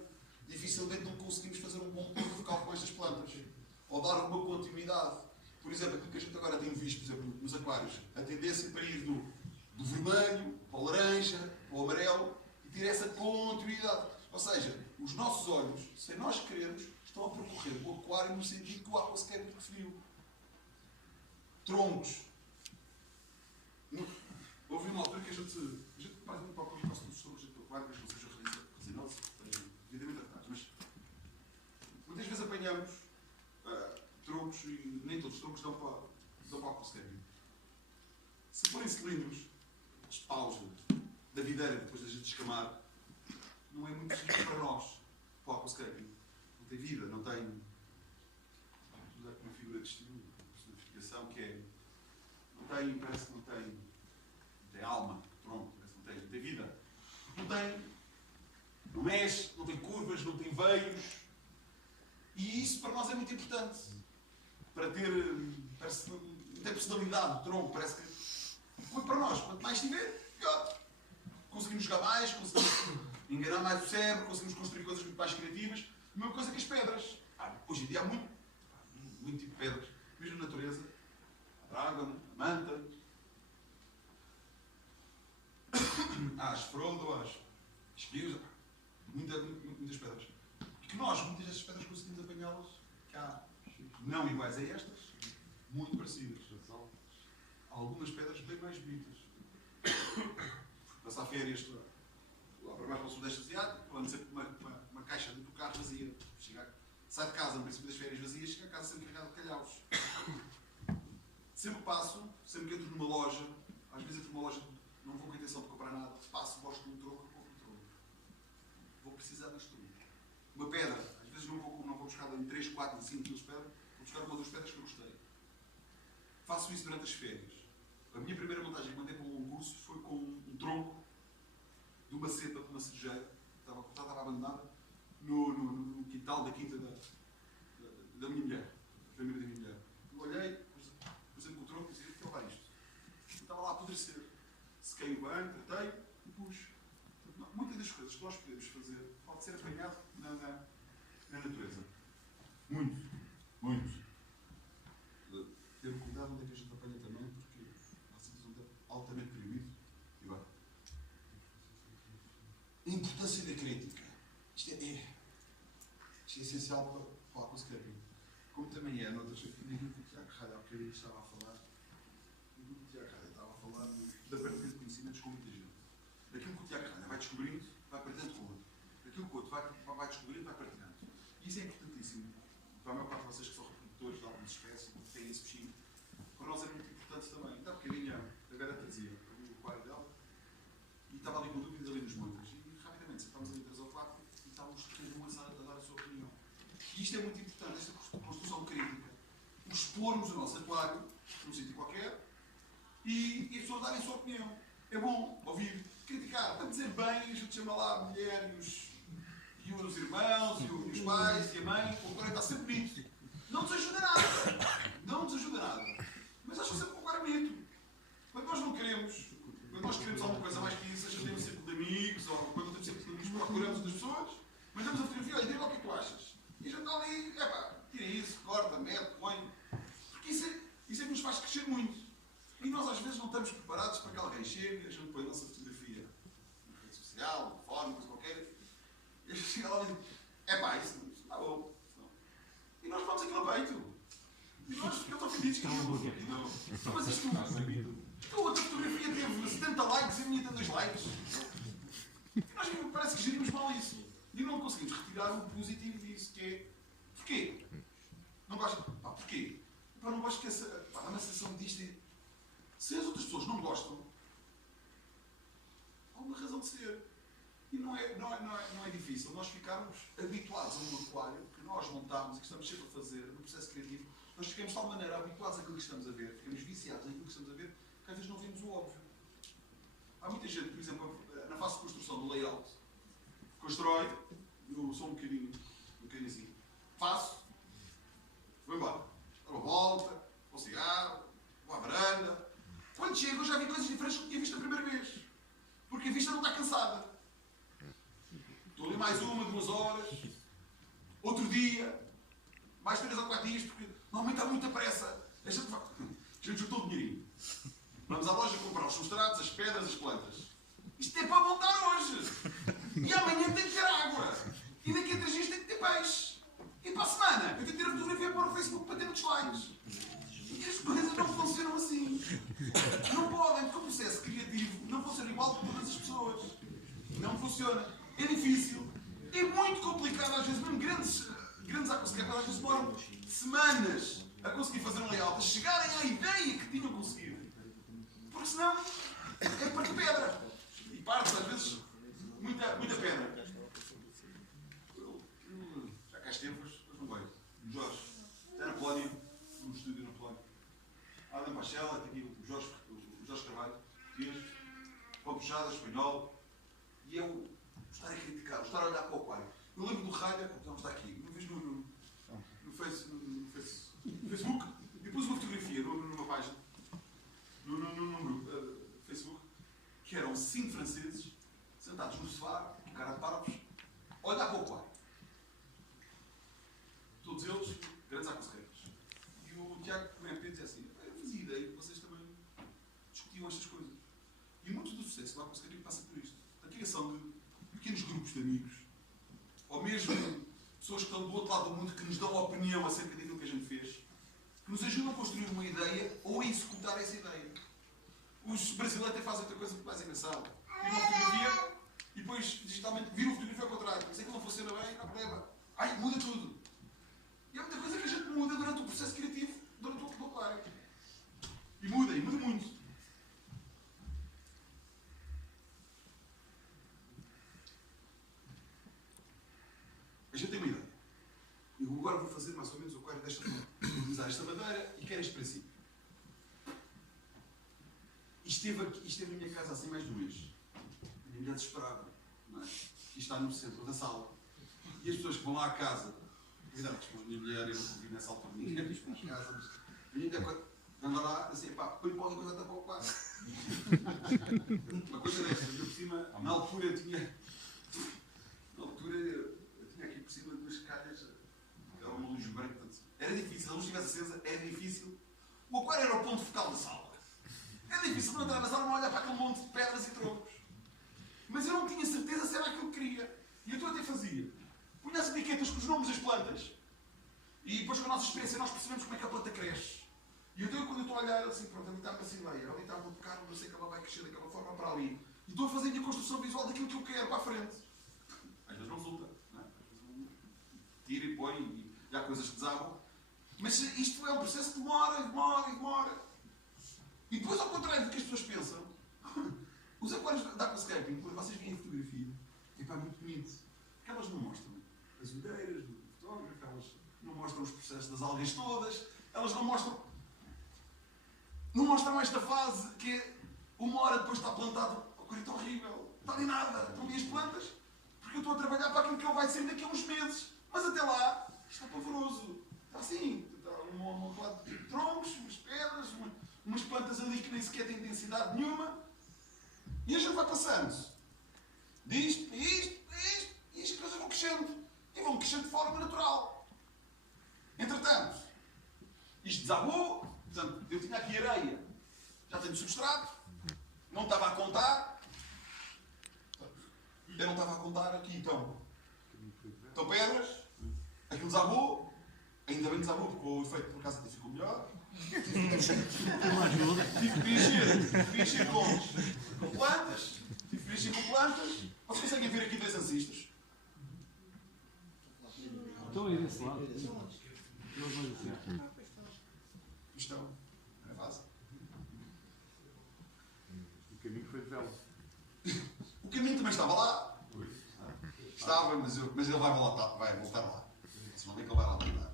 Dificilmente não conseguimos fazer um bom ponto focal com estas plantas. Ou dar uma continuidade. Por exemplo, aquilo que a gente agora tem visto, por exemplo, nos aquários, a tendência para ir do vermelho para o laranja, para o amarelo, e ter essa continuidade. Ou seja, os nossos olhos, sem nós querermos, estão a percorrer o aquário no sentido que o aquascape referiu. Troncos. Houve uma altura que a gente faz muito pouco para os nossos troncos do aquário, mas não sejam resinosos, sejam devidamente tratados. Mas muitas vezes apanhamos troncos, e nem todos os troncos dão para o aquascape. Se forem cilindros, os paus da videira, depois da gente descamar, não é muito rico para nós, para o aquascaping. Não tem vida, não tem. Vamos usar uma figura de estilo, uma personificação que é. Parece que não tem alma, pronto, parece que não tem vida. Não mexe, não tem curvas, não tem veios. E isso para nós é muito importante. Para ter. Parece que não tem personalidade, o tronco, parece que. Para nós, quanto mais tiver, melhor. Conseguimos jogar mais, conseguimos enganar mais o cérebro, conseguimos construir coisas muito mais criativas. A mesma coisa que as pedras. Hoje em dia há muito tipo de pedras. Mesmo na natureza. A dragão, a manta. Há as frodo, as espios. Muitas pedras. E que nós, muitas dessas pedras, conseguimos apanhá-las cá. Não iguais a estas, muito parecidas. Algumas pedras bem mais bonitas. Passar férias lá para baixo para o Sudeste Asiático, ando sempre com uma caixa dentro do carro vazia. Sai de casa, no princípio das férias vazias, chega a casa sempre carregado de calhaus. Sempre passo, sempre que entro numa loja, às vezes entro numa loja, não vou com a intenção de comprar nada, passo, gosto de um tronco, compro um tronco. Vou precisar deste tronco. Uma pedra, às vezes não vou buscar em 3, 4, 5 quilos de pedra, vou buscar uma das pedras que eu gostei. Faço isso durante as férias. A minha primeira montagem que mandei para um concurso foi com um tronco de uma cepa de uma cerejeira, estava abandonada, no quintal da quinta da minha mulher, da família da minha mulher. Eu olhei, pus-me com o tronco e disse: o que é lá isto? Eu estava lá a apodrecer. Sequei o banho, tratei e pus. Muitas das coisas que nós podemos fazer pode ser apanhado na natureza. Muito. Ter cuidado onde é que a gente apanha também, porque há sítios onde é altamente proibido. E vai. Importância da crítica. Isto é essencial para o aquascaping. Como também é noutras aquilo que o Tiago Ralho há bocadinho estava a falar. O Tiago Ralho estava a falar da partilha de conhecimentos com muita gente. Daquilo que o Tiago Ralho vai descobrindo, vai partilhando com outro. aquilo que o outro vai descobrir e vai partilhando. E isso é importantíssimo. Para a maior parte de vocês que são reprodutores de algumas espécies, que têm esse bichinho, para nós é muito importante também. Então, um bocadinho, a garota dizia, o aquário dela, e estava ali com dúvidas ali nos montes. E rapidamente, sentámos ali 3 ou 4 e estávamos cada um a dar a sua opinião. E isto é muito importante, esta construção crítica. O expormos o nosso aquário, num sítio qualquer, e as pessoas darem a sua opinião. É bom ouvir, criticar, para dizer bem, a gente chama lá a mulher e os irmãos, e os pais, e a mãe, o aquário está sempre bonito. Não nos ajuda nada. Não nos ajuda nada. Mas acham sempre que o aquário é bonito. Quando nós não queremos, quando nós queremos alguma coisa mais que isso, seja ter um círculo de amigos, ou quando temos um círculo de amigos, procuramos outras pessoas, mandamos a fotografia, olha, diga lá o que é que tu achas. E a gente está ali, tira isso, corta, mete, põe. Porque isso é que nos faz crescer muito. E nós às vezes não estamos preparados para que alguém chegue, a gente põe a nossa fotografia na rede social, no fórum, coisa qualquer, e a gente chega lá e diz, isso não está bom. E nós vamos aquilo a peito. E nós ficamos ofendidos com aquilo. Mas isto a outra fotografia teve 70 likes e a minha tem 2 likes. E nós parece que gerimos mal isso. E não conseguimos retirar o positivo disso, que é, porquê? Não gosto. Porquê? Não gosto que dá uma sensação disto. Se as outras pessoas não gostam, há uma razão de ser. E não é difícil nós ficarmos habituados a um aquário que nós montamos e que estamos sempre a fazer no processo criativo. Nós ficamos de tal maneira habituados àquilo que estamos a ver, ficamos viciados naquilo que estamos a ver, que às vezes não vemos o óbvio. Há muita gente, por exemplo, na fase de construção do layout, constrói, eu sou um bocadinho assim, faço, vou embora, dou uma volta, vou ao cigarro, vou à varanda. Quando chego, eu já vi coisas diferentes do que tinha visto a primeira vez. Porque a vista não está cansada. Estou ali mais 1, 2 horas. Outro dia, mais 3 ou 4 dias, porque normalmente há muita pressa. A gente juntou o dinheirinho. Vamos à loja comprar os substratos, as pedras, as plantas. Isto é para montar hoje. E amanhã tem que ter água. E daqui a 3 dias tem que ter peixe. E para a semana, eu tenho que ter a fotografia para o Facebook para ter muitos likes. E as coisas não funcionam assim. Não podem, porque o processo criativo não funciona igual para todas as pessoas. Não funciona. É difícil. É muito complicado, às vezes, mesmo grandes a conseguir, às vezes demoram semanas a conseguir fazer um layout, a chegarem à ideia que tinham conseguido. Porque senão é para pedra. E parte, às vezes, muita pedra. Já cá esteve, mas não veio. O Jorge, está na Polónia, num estúdio na Polónia. Adam Pachela, tem aqui o Jorge Carvalho, português, pão puxada, espanhol. E eu estar a criticar, estar a olhar para o aquário. Eu lembro do Raia, não está aqui, uma vez no Facebook, e pus uma fotografia numa página, num grupo Facebook, que eram 5 franceses sentados no sofá, com cara de parvos, a olhar para o aquário. Todos eles, grandes aconselheiros. E o Tiago MP dizia assim, eu fazia ideia que vocês também discutiam estas coisas. E muito do sucesso do aconselheiro passa por isto. A criação de pequenos grupos de amigos, ou mesmo pessoas que estão do outro lado do mundo que nos dão opinião acerca daquilo que a gente fez, que nos ajudam a construir uma ideia ou a executar essa ideia. Os brasileiros até fazem outra coisa muito mais engraçada. Viram uma fotografia e depois digitalmente viram a fotografia ao contrário. Mas é que não funciona bem, não há problema. Muda tudo. E há muita coisa que a gente muda durante o processo criativo, durante o aquário. E muda muito. A gente tem uma ideia. Eu agora vou fazer mais ou menos o aquário desta forma. Vou utilizar esta madeira e quero este princípio. E esteve na minha casa assim mais de um mês. A minha mulher desesperada. Não é? E está no centro da sala. E as pessoas que vão lá à casa, cuidado, a minha mulher, eu não convido nessa altura, ninguém diz para a casa, mas a minha mulher anda lá assim, põe qualquer coisa até para o aquário. Uma coisa desta, eu por cima, na altura eu tinha aqui por cima 2 calhas, era uma luz branca, portanto, era difícil, a luz estivesse acesa, era difícil. O aquário era o ponto focal da sala. Era difícil não entrar na sala, não olhar para aquele monte de pedras e troncos. Mas eu não tinha certeza se era aquilo que queria. E eu até fazia. Punha as etiquetas com os nomes das plantas. E depois com a nossa experiência nós percebemos como é que a planta cresce. E então quando eu estou a olhar assim, pronto, ali está uma basileia, ali está um bocado, não sei que ela vai crescer daquela forma para ali. E estou a fazer a minha construção visual daquilo que eu quero para a frente. Às vezes não resulta. tira e põe, e há coisas que desabam. Mas isto é um processo que demora. E depois, ao contrário do que as pessoas pensam, os aquários da Aquascaping, quando vocês veem a fotografia, é muito bonito. Porque elas não mostram as olheiras do fotógrafo, elas não mostram os processos das algas todas, elas não mostram esta fase que é uma hora depois de estar plantado, a coisa horrível, não está ali nada, estão ali as plantas, porque eu estou a trabalhar para aquilo que ele vai ser daqui a uns meses. Mas até lá, isto está pavoroso. Está assim, está um lado de troncos, umas pedras, umas plantas ali que nem sequer têm densidade nenhuma. E a gente vai passando disto a isto, e as coisas vão crescendo. E vão crescendo de forma natural. Entretanto, isto desabou. Portanto, eu tinha aqui areia, já tenho substrato, não estava a contar. Eu não estava a contar aqui, então pedras, aquilo desabou, ainda bem desabou, porque o efeito por acaso até ficou melhor. Tive que preencher com plantas. Vocês conseguem ver aqui 2 ancestros? Estão aí desse lado. Estão. É fácil. O caminho foi de vela. O caminho também estava lá. Estava, mas ele vai voltar lá. Se não bem que ele vai lá voltar.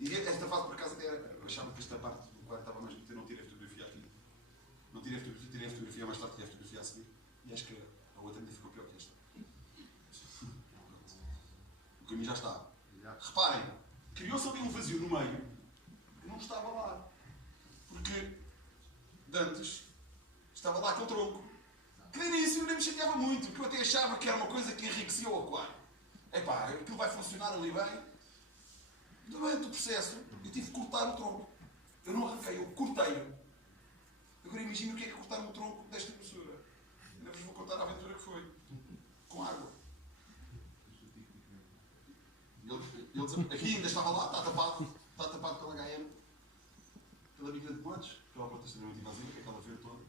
E esta fase, por acaso, até era. Eu achava que esta parte do quadro estava mais bonita. Eu não tirei a fotografia aqui. Não tirei a fotografia mais tarde, tirei a fotografia a seguir. E acho que a outra ainda ficou pior que esta. O caminho já está. Reparem, criou-se ali um vazio no meio que não estava lá. Porque de antes estava lá aquele tronco. Que no início nem me chateava muito, porque eu até achava que era uma coisa que enriquecia o aquário. Epá, aquilo vai funcionar ali bem. Durante o processo, eu tive que cortar o tronco. Eu não arranquei, eu cortei-o. Agora imagina o que é cortar um tronco desta grossura. Ainda vos vou contar a aventura que foi. Com água. Aqui ainda estava lá, está tapado pela HM, pela migra de pontes, aquela porta extremamente invasiva, que é aquela verde toda.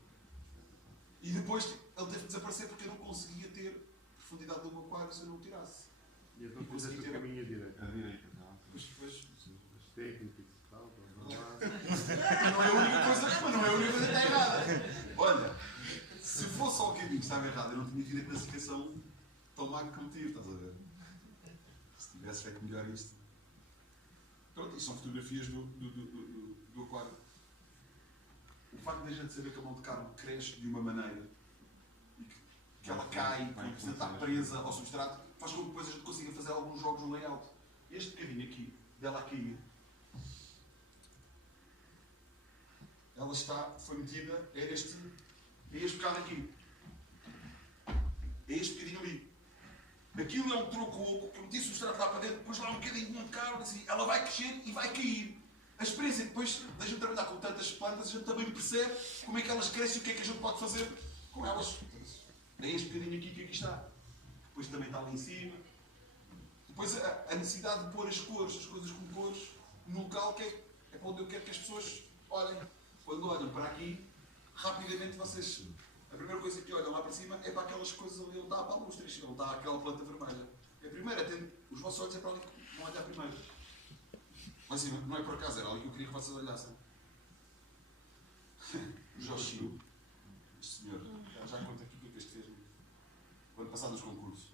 E depois ele teve que desaparecer porque eu não conseguia ter profundidade do meu aquário se eu não o tirasse. E então fizeste o caminho à direita. À direita, não. Pois. As técnicas e tal. Mas não é a única coisa que está errada. Olha, se fosse só o caminho que estava errado, eu não tinha tido a classificação tão má como tive, estás a ver? Se tivesse feito melhor isto. Pronto, isto são fotografias do aquário. O facto de a gente saber que a mão de carne cresce de uma maneira e que ela cai, que está presa ao substrato, faz com que depois a gente consiga fazer alguns jogos no layout. Este bocadinho aqui, dela a cair, ela foi metida, é este bocado aqui. É este bocadinho ali. Aquilo é um tronco oco, que eu meti o substrato lá para dentro, depois lá um bocadinho de carne, assim, ela vai crescer e vai cair. A experiência depois, da gente trabalhar com tantas plantas, a gente também percebe como é que elas crescem e o que é que a gente pode fazer com elas. É este bocadinho aqui que aqui está. Depois também está ali em cima. Depois a necessidade de pôr as coisas com cores, no local que é para onde eu quero que as pessoas olhem. Quando olham para aqui, rapidamente vocês... A primeira coisa que olham lá para cima é para aquelas coisas ali onde está a palustre, onde está aquela planta vermelha. A primeira, os vossos olhos é para ali que vão olhar primeiro. Lá em cima, não é por acaso, era ali que eu queria que vocês olhassem. O Joshio, este senhor, já conta aqui o que é que este fez o ano passado nos concursos.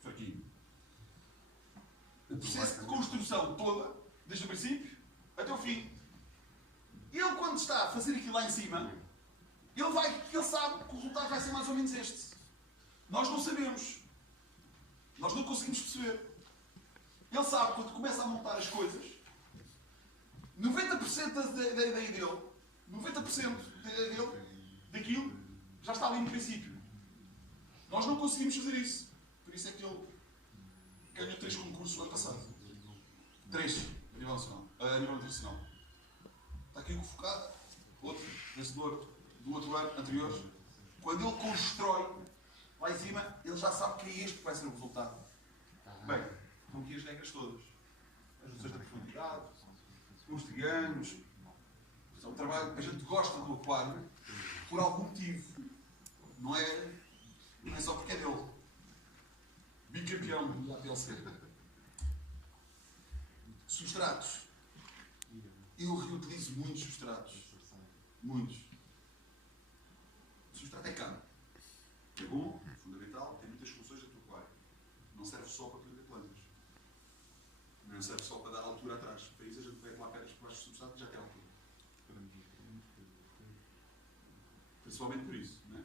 Fraquinho. O processo de construção toda, desde o princípio até o fim. Ele, quando está a fazer aquilo lá em cima, ele sabe que o resultado vai ser mais ou menos este. Nós não sabemos. Nós não conseguimos perceber. Ele sabe, quando começa a montar as coisas, 90% da ideia dele, 90% da ideia dele, daquilo, já está ali no princípio. Nós não conseguimos fazer isso. Por isso é que ele ganhou 3 concursos no ano passado. 3, a nível nacional. A nível internacional. Está aqui o focado, outro, vencedor do outro ano anterior. Quando ele constrói lá em cima, ele já sabe que é este que vai ser o resultado. Bem, estão aqui as regras todas. As noções da profundidade, os triângulos. É um trabalho que a gente gosta do aquário por algum motivo. Não é só porque é dele. Bicampeão da APLC. Substratos. Eu reutilizo muitos substratos. Muitos. O substrato é caro. É bom, é fundamental, tem muitas funções do teu aquário. Não serve só para ter plantas. Não serve só para dar altura atrás. Para isso a gente vai lá pedras por baixo do substrato e já tem altura. Principalmente por isso, não é?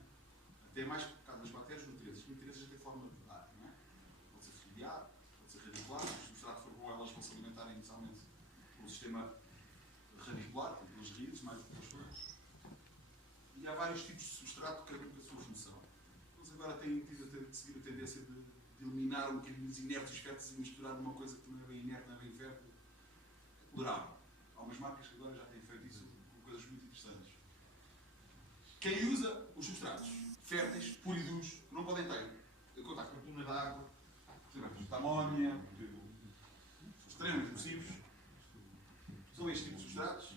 Até mais por causa das bactérias nutrientes. As nutrientes já têm forma de ar, não é? Pode ser foliar, pode ser radicular. Se o substrato for bom, elas vão se alimentar inicialmente com um sistema radicular, pelas raízes, mais do que pelas folhas. E há vários tipos de substrato, cada um com a sua função. Eles agora têm tido a seguir a tendência de eliminar um bocadinho os inertes férteis e misturar numa coisa que não é bem inerte, não é bem fértil. É tolerável. Há umas marcas que agora já têm feito isso com coisas muito interessantes. Quem usa os substratos férteis, puros, que não podem ter contacto com a coluna d'água, por exemplo, a amónia, são extremamente nocivos, são este tipo de substratos.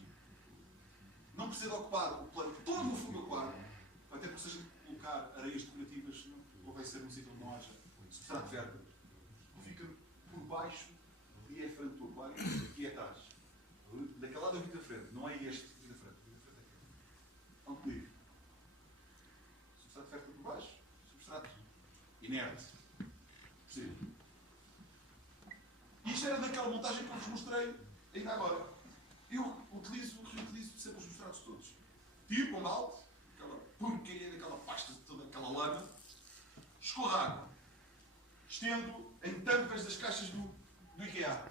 Não precisa ocupar o plano todo o fundo do aquário, até porque se a gente colocar areias decorativas, ou vai ser um sítio onde não haja substrato fértil, fica por baixo e é a frente do aquário e é atrás. Daquele lado eu vi da frente, não é este que vi da frente. Vi da frente é aquele. É um colírio. Substrato fértil por baixo, substrato inerte. Sim. E isto era daquela montagem que eu vos mostrei ainda agora. Eu reutilizo sempre os substratos todos. Tiro um balde, aquela porcaria daquela pasta, toda aquela lama, escorro água, estendo em tampas das caixas do IKEA.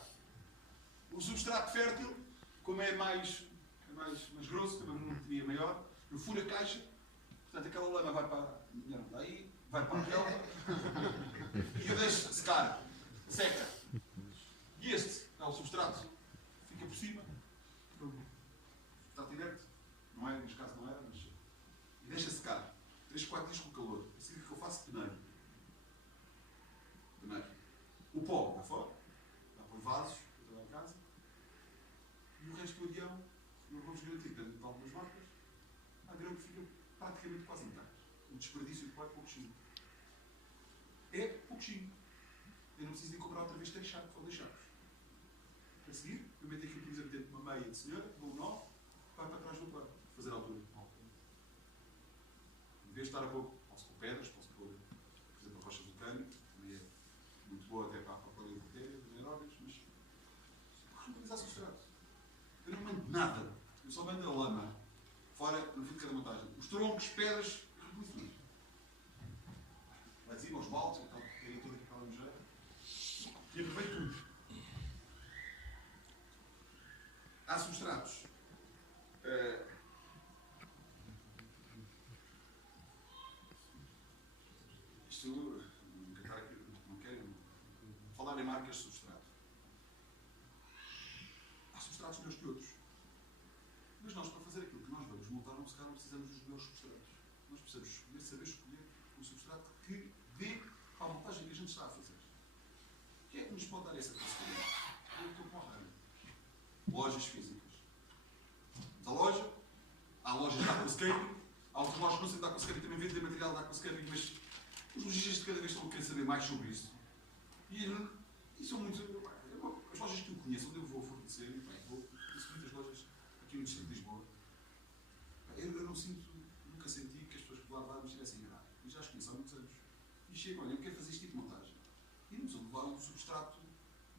O substrato fértil, como é mais grosso, também não tinha maior, eu furo a caixa, portanto aquela lama vai para daí, vai para a relva e eu deixo secar, seca. E este é o substrato, fica por cima, substrato inerte, não é, neste caso não era, mas e deixa secar, 3, 4 dias com calor. A seguir o que eu faço? Peneiro. O pó vai fora, vai para vasos, para em casa, e o resto do avião, eu vou-vos garantir, dentro de algumas marcas, há grão que fica praticamente quase intacto. O desperdício de pó é pouquinho. É pouquinho. Eu não preciso de comprar outra vez 3 sacos ou 2 sacos. A seguir, eu meto aqui, por exemplo, dentro de uma meia de senhora, dou um nó, vai para trás do aquário, fazer a altura. Em vez de estar a pôr, posso pôr pedras, posso pôr, por exemplo, rochas vulcânicas, também é muito boa até para a colheita de bactérias, anaeróbias, mas reutilizar substrato. Eu não mando nada, eu só mando a lama, fora, no fim de cada montagem. Os troncos, pedras, reutilizo tudo. Lá de cima, os baldes, aquela porcaria toda que aquela nojeira, e aproveito tudo. Há substratos. Isto, não quero falar em marcas de substrato. Há substratos melhores que outros. Mas nós, para fazer aquilo que nós vamos montar, não precisamos dos melhores substratos. Nós precisamos saber escolher um substrato que dê para a montagem que a gente está a fazer. Quem é que nos pode dar essa possibilidade? Eu estou com a raiva. Lojas físicas. Da loja, há lojas de aquascaping, há outras lojas que não sei de aquascaping, também vendem material de aquascaping, mas os lojistas de cada vez estão a querer saber mais sobre isso. E são muito. As lojas que eu conheço, onde eu vou fornecer, conheço muitas lojas aqui no distrito de Lisboa. Eu não sinto, nunca senti que as pessoas que lá me estivessem enganadas. Eu já as conheço há muitos anos. E chego, olha, eu quero fazer este tipo de montagem. E não precisam levar um substrato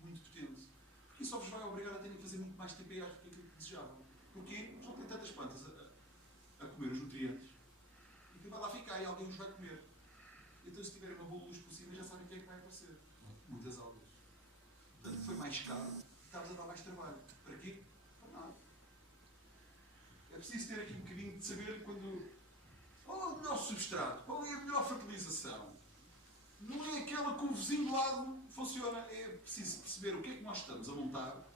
muito potente. Porque isso só vos vai obrigar a terem que fazer muito mais TPAs do que aquilo que desejavam. Porque já tem tantas plantas a comer os nutrientes e que vai lá ficar e alguém os vai comer. Então, se tiverem uma boa luz por cima, já sabem o que é que vai aparecer. Muitas algas. Portanto, foi mais caro e estávamos a dar mais trabalho. Para quê? Para nada. É preciso ter aqui um bocadinho de saber quando. Qual é o melhor substrato? Qual é a melhor fertilização? Não é aquela que o vizinho do lado funciona. É preciso perceber o que é que nós estamos a montar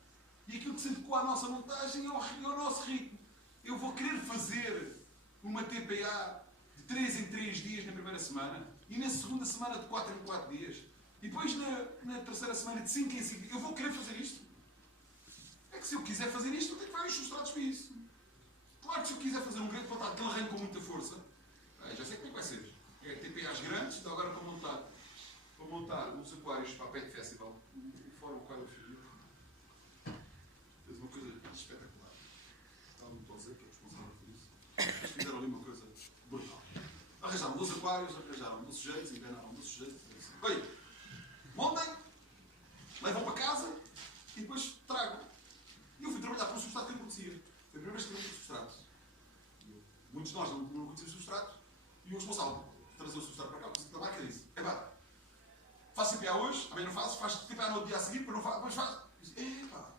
e aquilo que se adequa à nossa montagem ao nosso ritmo. Eu vou querer fazer uma TPA de 3 em 3 dias na primeira semana e na segunda semana de 4 em 4 dias. E depois na terceira semana de 5 em 5 dias. Eu vou querer fazer isto. É que se eu quiser fazer isto, eu tenho vários substratos para isso. Claro que se eu quiser fazer um grande plantado que ele arranque com muita força, já sei como é que vai ser. É TPAs grandes, então agora para montar os aquários para a Pet Festival, o Fórum Aquário Frio, Arranjaram 2 aquários, arranjaram 2 sujeitos, enganaram 2 sujeitos. Bem, montem, levam para casa e depois tragam. E eu fui trabalhar para um substrato que eu não conhecia. Foi a primeira vez que eu vi substrato. Muitos de nós não conhecíamos o substrato e o responsável de trazer o substrato para cá, da marca disse: epá, faço CPA hoje, amanhã não faço, faz CPA no dia a seguir, não faço, mas faz. Epá,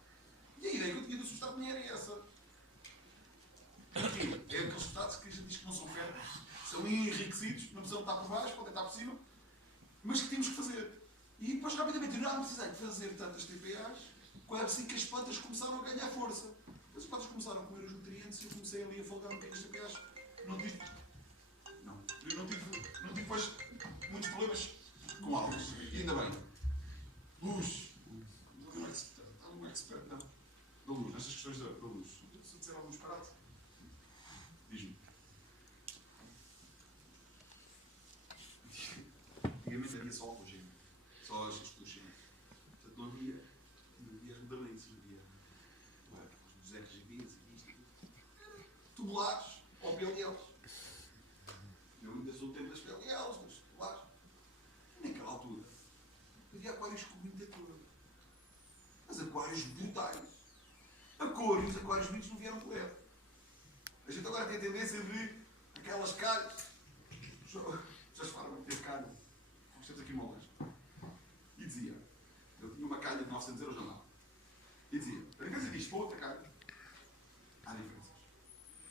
e a ideia que eu tinha do substrato nem era essa. Enfim, é aqueles substratos que a gente diz que não são férteis, são enriquecidos, não precisam estar por baixo, podem estar por cima, mas que temos que fazer. E depois, rapidamente, eu não precisei de fazer tantas TPAs, quando assim que as plantas começaram a ganhar força. As plantas começaram a comer os nutrientes e eu comecei ali a folgar um bocadinho as TPAs. Não tive depois muitos problemas com algas. E ainda bem. Luz. Está um expert, não? Da luz, nestas questões da luz. Se eu disser algum disparate, diz-me. Antigamente havia só halogênio. Só as fluorescentes. Portanto, não havia as mudamentos, havia os RGBs e isto. Tubulares ou PLLs. Eu ainda sou o tempo das PLLs, mas tubulares. E naquela altura havia aquários com muita cor. Mas aquários brutais. A cor e os aquários bonitos não vieram por ela. A gente agora tem a tendência de aquelas calhas. Já se fala muito ter calha. Nós temos aqui uma loja. E dizia, eu tinha uma calha de 900 € na mão. E dizia, a diferença disto para outra calha, há diferenças.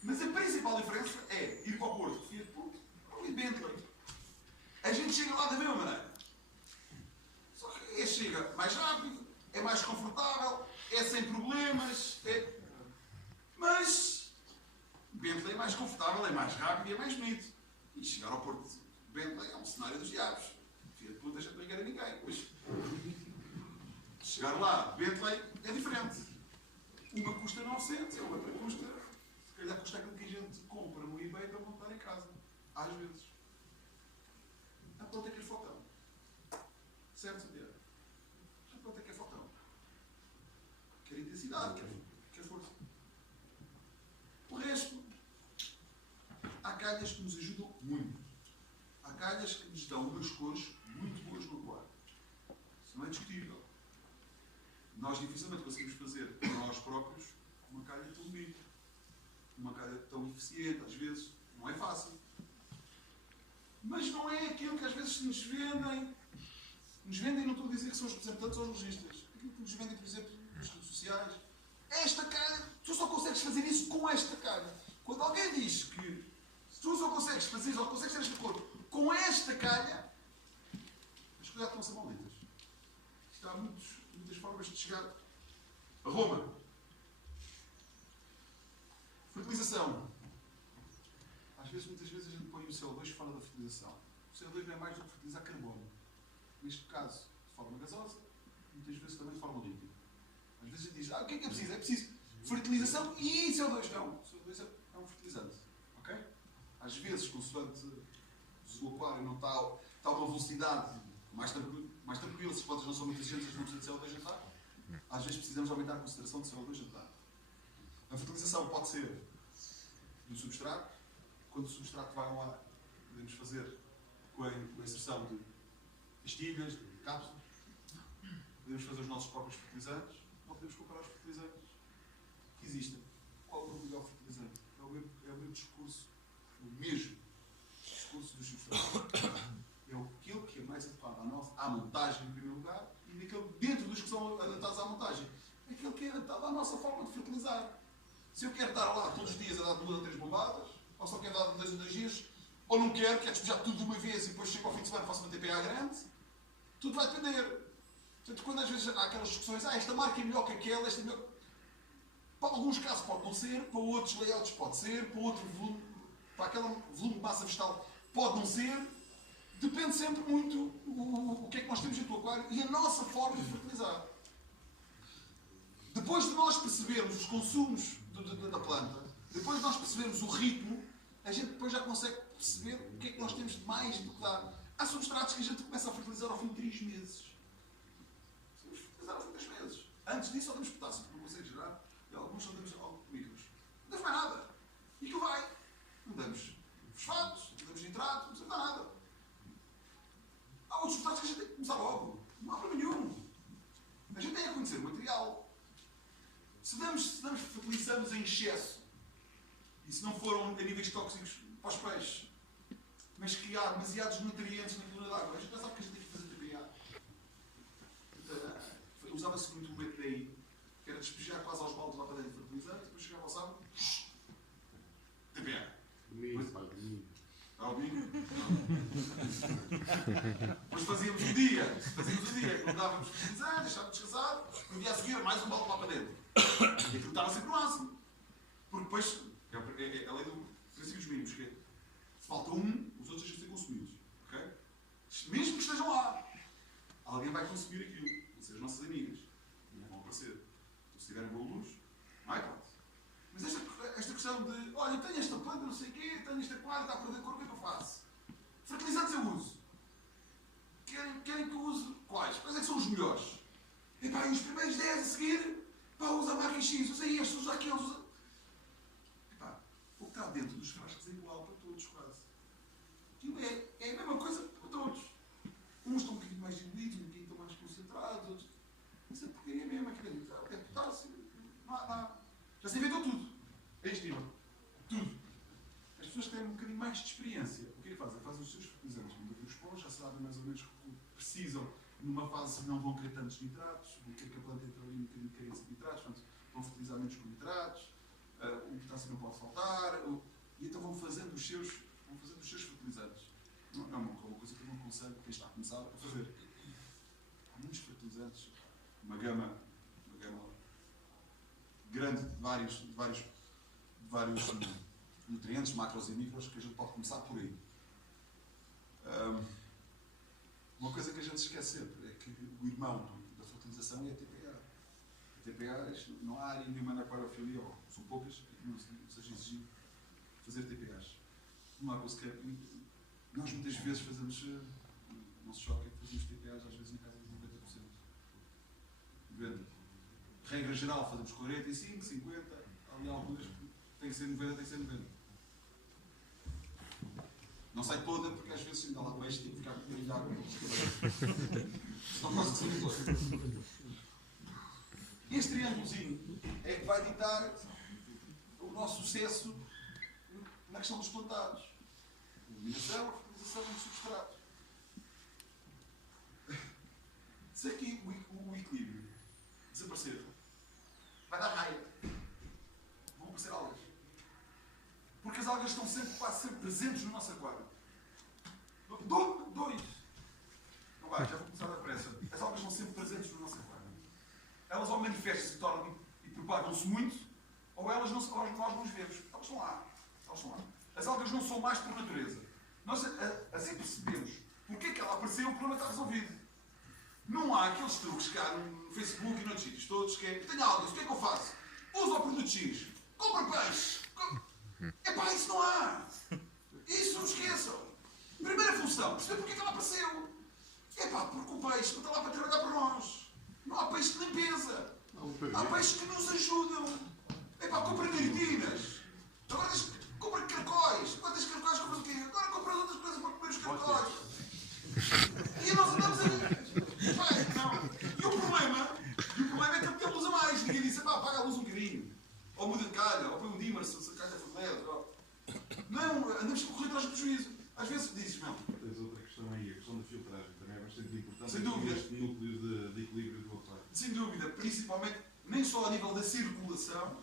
Mas a principal diferença é ir para o Porto, Fiat Punto, ou ir Bentley. A gente chega lá da mesma maneira. Só que chega mais rápido, é mais confortável, é sem problemas, mas Bentley é mais confortável, é mais rápido e é mais bonito. E chegar ao Porto de Bentley é um cenário dos diabos. Fiat Punto a gente não engana ninguém. Pois, chegar lá, Bentley é diferente. Uma custa 900, a outra custa, se calhar custa aquilo que a gente compra no eBay para montar em casa. Às vezes. A planta é que é faltão. Certo, Sabia? A planta é que é faltão. Quer intensidade, quer força. O resto, há calhas que nos ajudam muito. Há calhas que nos dão umas cores muito boas no aquário. Isso não é discutível. Nós dificilmente conseguimos fazer por nós próprios uma calha tão bonita, uma calha tão eficiente, às vezes. Não é fácil. Mas não é aquilo que às vezes nos vendem. Nos vendem, não estou a dizer que são os representantes ou os lojistas. Aquilo que nos vendem, por exemplo, nas redes sociais. Esta calha, tu só consegues fazer isso com esta calha. Quando alguém diz que tu só consegues fazer, ou consegues ter esta cor com esta calha, as coisas estão a ser malditas. Há muitas formas de chegar a Roma. Fertilização. Muitas vezes a gente põe o CO2 fora da fertilização. O CO2 não é mais do que fertilizar carbono. Neste caso, de forma gasosa, muitas vezes também de forma líquida. Às vezes a gente diz, o que é preciso? É preciso fertilização e CO2. Não, o CO2 é um fertilizante. Ok? Às vezes, consoante o aquário não está a uma velocidade mais tranquila, se as plantas não são muito exigentes, não precisam de CO2 a dar. Às vezes precisamos aumentar a concentração de CO2 a dar. A fertilização pode ser no substrato. Quando o substrato vai ao ar, podemos fazer com a inserção de pastilhas, de cápsulas. Podemos fazer os nossos próprios fertilizantes. Ou podemos comprar os fertilizantes que existem. Qual é o melhor fertilizante? É o mesmo discurso, o mesmo discurso dos substratos. É aquilo que é mais adequado à montagem, em primeiro lugar, e dentro dos que são adaptados à montagem. Aquilo que é adaptado à nossa forma de fertilizar. Se eu quero estar lá todos os dias a dar 2 ou 3 bombadas, ou só quero dar 2 ou 3 dias, ou não quero despejar tudo de uma vez e depois chego ao fim de semana e faço uma TPA grande, tudo vai depender. Portanto, quando às vezes há aquelas discussões, esta marca é melhor que aquela, esta é melhor. Para alguns casos pode não ser, para outros layouts pode ser, para outro volume, para aquele volume de massa vegetal pode não ser. Depende sempre muito o que é que nós temos no aquário e a nossa forma de fertilizar. Depois de nós percebermos os consumos da planta, depois de nós percebermos o ritmo, a gente depois já consegue perceber o que é que nós temos de mais do que dar. Há substratos que a gente começa a fertilizar ao fim de 3 meses. Precisamos fertilizar ao fim de 3 meses. Antes disso só damos potássio, porque não consegue gerar, e alguns só damos micros. Não damos mais nada. E que vai. Não damos fosfatos, não damos nitrato, se damos fertilizantes em excesso, e se não foram a níveis tóxicos para os peixes, mas que há demasiados nutrientes na coluna d'água, a gente já sabe que a gente tem que fazer TPA. Usava-se muito o BTI, que era despejar quase aos baldes lá para dentro de fertilizante, depois chegava ao sábado, TPA. Ao domingo? Depois fazíamos o dia, não dávamos fertilizante, deixávamos descansar, no dia a seguir mais um balde lá para dentro. E aquilo estava sempre no máximo. Porque depois, é a lei do princípios mínimos, que é, se falta um, os outros deixam de ser consumidos. Okay? Mesmo que estejam lá, alguém vai consumir aquilo. Vão ser as nossas amigas. Vão aparecer. Se tiverem boa luz, não há hipótese. Mas esta questão de, olha, tenho esta planta, não sei o quê, tenho esta quadra, está a perder cor, o que é que eu faço? Fertilizantes eu uso. Querem que eu use quais? Quais é que são os melhores? E pá, e os primeiros 10 a seguir, pá, usa a marca X, usa este, usa aqueles, usa... E pá, o que está dentro dos frascos é igual para todos, quase. Aquilo é a mesma coisa para todos. Uns estão um bocadinho mais diluídos, um bocadinho estão mais concentrados, outros... Isso é porcaria mesmo, aquilo é potássio, não há... Já se inventou tudo. É isto, tudo. As pessoas que têm um bocadinho mais de experiência, o que é que fazem? Fazem os seus fertilizantes, mandam os pós, já sabem mais ou menos o que precisam. Numa fase não vão querer tantos nitratos, vão querer que a planta entre ali um bocadinho de carência de nitratos, portanto, vão fertilizar menos com nitratos, o potássio não pode faltar, e então vão fazendo os seus fertilizantes. Não é uma coisa que eu não aconselho quem está a começar a fazer. Há muitos fertilizantes, uma gama grande de vários nutrientes, macros e micros, que a gente pode começar por aí. Uma coisa que a gente esquece sempre é que o irmão da fertilização é a TPA. A TPA, não há área nenhuma na aquariofilia, ou são poucas, que não seja exigido fazer TPAs. Não há coisa que nós muitas vezes fazemos, não se choca, fazemos TPAs às vezes na casa de 90%. 90%. Regra geral, fazemos 45%, 50%, há algumas que tem que ser 90%, tem que ser 90%. Não sai toda, porque às vezes ainda lá peixe tem que ficar com um bocadinho de água. Não posso dizer toda. Este triângulozinho é que vai ditar o nosso sucesso na questão dos plantados. A iluminação, a fertilização e os substratos. Se aqui o equilíbrio desaparecer, vai dar raia. Vão aparecer algas. Porque as algas estão quase sempre presentes no nosso aquário. Dois. Não vai, já vou começar a pressa. As algas estão sempre presentes no nosso aquário. Elas ou manifestam-se e propagam-se muito, ou nós não os vemos. Elas estão lá. As algas não são más por natureza. Nós assim percebemos porque é que ela apareceu, o problema está resolvido. Não há aqueles truques cá no Facebook e noutros sítios todos que é, tenho algas, o que é que eu faço? Uso o produto X, compra peixe. Epá, isso não há. Isso não esqueçam. Primeira função, perceber porque é que ela apareceu. Epá, porque o peixe não está lá para trabalhar para nós. Não há peixe de limpeza. Há peixes que nos ajudam. Epá, compra neridinas. Agora compra caracóis. Quantas caracóis compras o quê? Agora compra outras coisas para comer os caracóis. E nós andamos a... Não. E o problema é que a pequena luz a mais. Ninguém disse, pá, apaga a luz um bocadinho. Ou muda de calha, ou põe um dimmer se a calha for LED. Não, andamos a correr atrás do prejuízo. Às vezes dizes, não. Tens outra questão aí, a questão da filtragem também é bastante importante. Sem dúvida. Este núcleo de equilíbrio do aquário. Sem dúvida, principalmente, nem só a nível da circulação,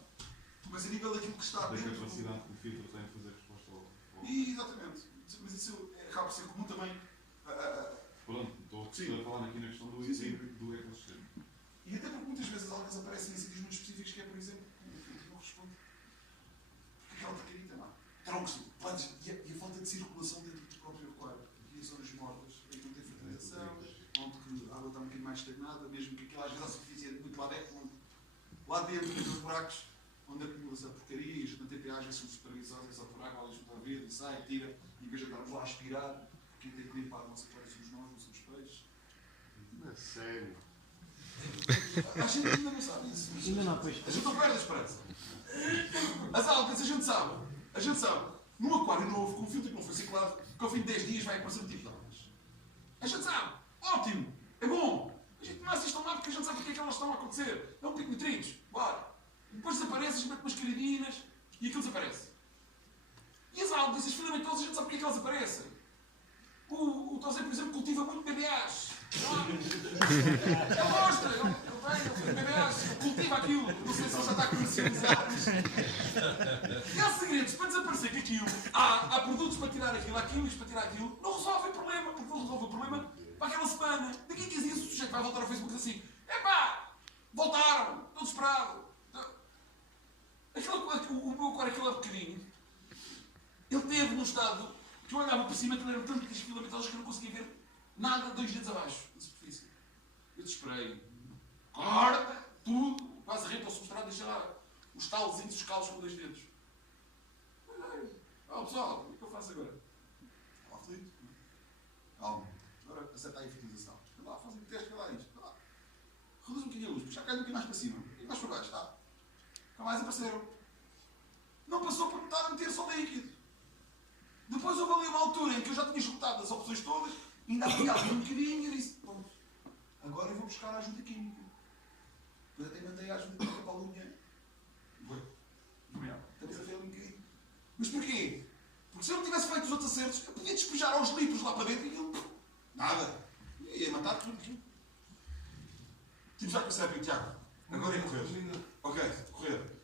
mas a nível daquilo que está Da dentro. Da capacidade que o filtro tem de fazer resposta ao... Exatamente. Mas isso acaba por ser comum também. Pronto, estou a falar aqui na questão do equilíbrio do ecossistema. E até porque muitas vezes as algas aparecem em sítios muito específicos, que é, por exemplo, o filtro não responde. Porque aquela porcaria lá. Troncos, plantas, e a falta de circulação dentro do próprio aquário. E as zonas mortas, aí não tem fertilização, onde a água está um bocadinho mais estagnada, mesmo que aquilo às vezes a superfície é muito lá dentro, nos buracos, onde acumula essa porcaria, e as TPAs já são supervisadas, essa por água, elas juntam a ver e sai, tira, e em vez de andarmos lá a aspirar, quem tem que limpar a nossa aquário somos nós, não somos peixes. É sério. A gente ainda não sabe isso. Ainda não há peixe. A gente não perde a esperança. As algas, a gente sabe. Num aquário novo, com um filtro que não foi ciclado, que ao fim de 10 dias vai aparecer um tipo de algas. A gente sabe. Ótimo. É bom. A gente não assiste lá porque a gente sabe porque é que elas estão a acontecer. É um pico de nutrientes. Bora. Depois desapareces, mete umas caridinhas e aquilo desaparece. E as algas, as filamentosas, a gente sabe porque é que elas aparecem. O Tosé, por exemplo, cultiva muito BBAs. Ele gosta, ele BBAs, cultiva aquilo. Não sei se ele já está comercializado. E há segredos para desaparecer que aquilo. Há produtos para tirar aquilo, há químicos para tirar aquilo. Não resolvem o problema, porque não resolve o problema para aquela semana. Daqui a 15 dias o sujeito vai voltar ao Facebook e diz assim: epá, voltaram, estou desesperado. O meu aquário, aquele é pequenino. Ele teve num estado que eu olhava para cima e eram tantos filamentosos que eu não conseguia ver nada 2 dedos abaixo da superfície. Eu desesperei. Corta tudo, quase renta ao substrato, deixa lá os talzinhos, os calos com 2 dedos. Pessoal, o que eu faço agora? Estava aflito. Calma. Agora acerta aí a fertilização. Vai lá, faz um teste, vai lá isto. Vai lá. Reduz um bocadinho a luz, puxa a cai um bocadinho mais para cima. Um bocadinho mais para baixo, tá? Nunca mais apareceram. Não passou por estar a meter só líquido. Depois houve ali uma altura em que eu já tinha esgotado as opções todas, ainda havia ali um bocadinho e eu disse: pronto, agora eu vou buscar a ajuda química. Depois até mandei a ajuda química para a Lunha. Estamos a ver ali um bocadinho. Mas porquê? Porque se eu não tivesse feito os outros acertos, eu podia despejar aos litros lá para dentro e aquilo. Nada. Ia matar tudo. Tipo, já percebem, Tiago? Agora é correr. Ok, correr.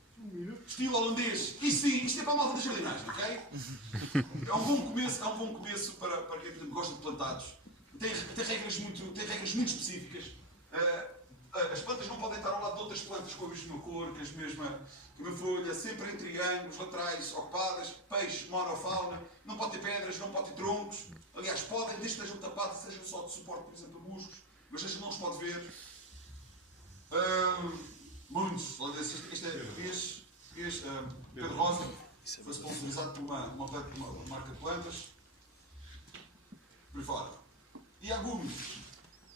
Estilo holandês. Isto é para a malta da jardinagem, ok? É um bom começo para quem, por exemplo, gosta de plantados. Tem regras muito específicas. As plantas não podem estar ao lado de outras plantas com a mesma cor, com a mesma folha, sempre em triângulos, laterais, ocupadas, peixe, monofauna, não pode ter pedras, não pode ter troncos. Aliás, podem, desde que estejam tapados, sejam só de suporte, por exemplo, a musgos, mas a gente não os pode ver. Muitos. Este é Pedro Rosa, foi sponsorizado por uma marca de plantas. Por aí fora. E agúmios,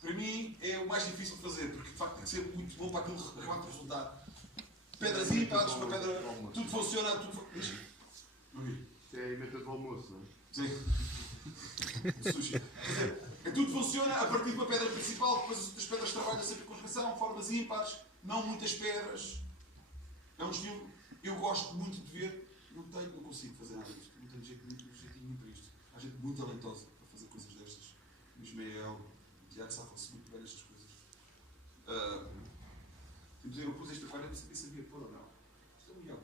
para mim, é o mais difícil de fazer, porque de facto tem que ser muito bom para aquilo que realmente resultar. Pedras ímpares, uma pedra. Tudo funciona. Isto é a emenda do almoço, não é? Sim. Sushi. Quer dizer, tudo funciona a partir de uma pedra principal, depois as outras pedras trabalham sempre com conjugação, formas ímpares, não muitas pedras. É um estilo. Eu gosto muito de ver. Não consigo fazer nada disto. Não tenho jeitinho para isto. Há gente muito talentosa para fazer coisas destas. O Ismael, o Tiago safa-se muito bem nestas coisas. Eu pus este aquário e nem sabia pôr ou não. Isto é um iago.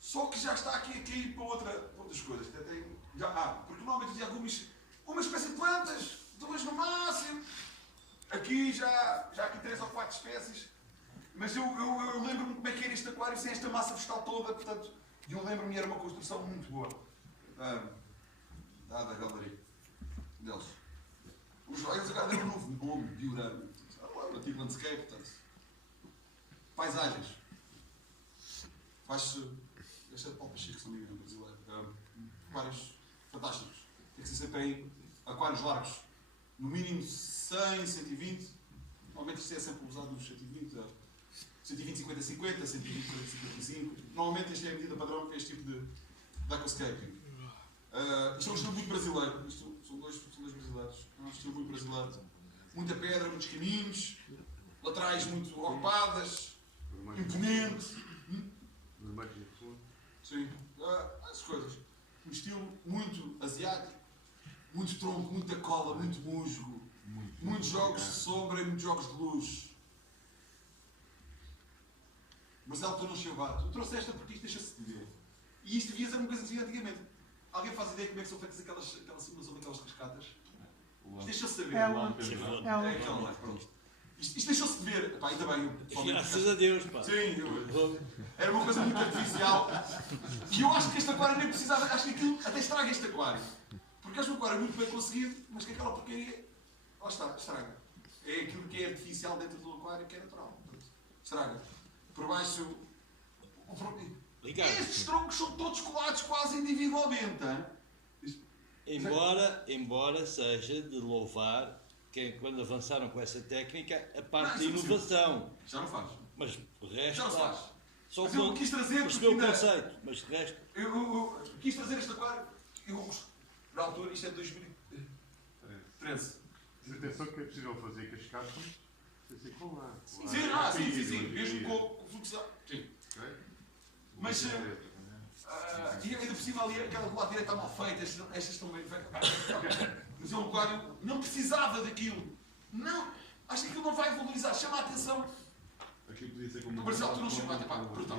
Só que já está aqui a cair para outras coisas. Porque normalmente os iagumes, uma espécie de plantas, 2 no máximo. Aqui já aqui 3 ou 4 espécies. Mas eu lembro-me como é que era este aquário sem esta massa vegetal toda, portanto, eu lembro-me, era uma construção muito boa. Da galeria deles. Os joias agora deram um novo nome, Biorama. Antigo landscape, portanto. Paisagens. Faz-se. Este é de Paulo Pacheco, se não me engano, brasileiro. Aquários fantásticos. Tem que ser sempre aí aquários largos. No mínimo 100, 120. Normalmente isto é sempre usado nos 120, 120, 50, 50, 120, 40, 55. Normalmente esta é a medida padrão para este tipo de aquascaping. Isto é um estilo muito brasileiro. Isto são dois brasileiros. É um estilo muito brasileiro. Muita pedra, muitos caminhos, laterais muito ocupadas, imponente. Sim, essas coisas. Um estilo muito asiático, muito tronco, muita cola, muito musgo, muitos jogos de sombra e muitos jogos de luz. Marcelo, tu não chavaste. Eu trouxe esta porque isto deixa-se de ver. E isto devia ser uma coisa que se via antigamente. Alguém faz ideia como é que são feitas aquela simulação daquelas cascatas? Isto deixou-se de ver. Isto deixou-se de ver. Pá, ainda bem. Graças a Deus, pá. Sim, era uma coisa muito artificial. E eu acho que este aquário nem precisava. Acho que aquilo até estraga este aquário. Porque acho que o aquário é muito bem conseguido, mas que aquela porcaria. Lá está, estraga. É aquilo que é artificial dentro do aquário que é natural. Estraga. Por baixo. Estes troncos são todos colados quase individualmente. Embora seja de louvar que quando avançaram com essa técnica a parte da inovação. Já não faz. Mas o resto. Já não se faz. Só mas eu quis trazer. Percebeu o conceito, mas de resto. Eu quis trazer este aquário. Na altura, isto é de 2013. Mas atenção que é possível fazer cascatas Assim com lá. Sim, mesmo com o fluxo. Sim. Mas, e ainda por cima ali, aquela do lado direito está mal feita, estas estão bem feitas. Mas é um aquário, não precisava daquilo. Não, acho que aquilo não vai valorizar, chama a atenção. Aqui podia ser como. Marcelo, tu não chamaste, pá, brutal.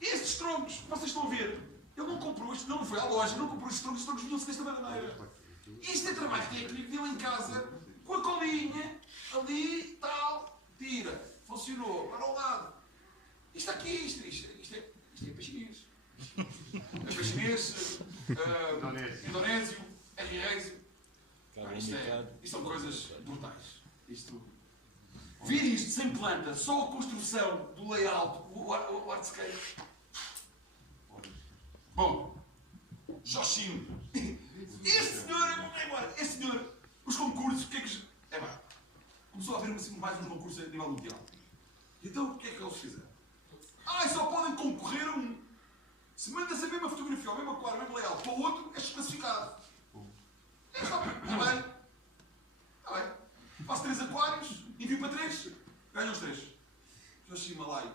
Estes troncos, vocês estão a ver, ele não comprou isto, não foi à loja, não comprou estes troncos vinham-se desta maneira. Isto é trabalho técnico dele em casa, com a colinha, ali, tal, tira, funcionou, para o lado. Isto aqui, isto é peixinês. É peixinês, indonésio, RS. Isto são coisas brutais. Vir isto sem planta, só a construção do layout, o artscape. Bom, Joshino. Este senhor, este senhor, os concursos, o que é que. É pá, começou a haver assim, mais uns concursos a nível mundial. Então o que é que eles fizeram? Só podem concorrer a um. Se manda-se a mesma fotografia, o mesmo aquário, o mesmo layout, para o outro, é desclassificado. Está bem. Está bem. Faço 3 aquários, envio para 3, ganho os 3. Joshi Himalaia.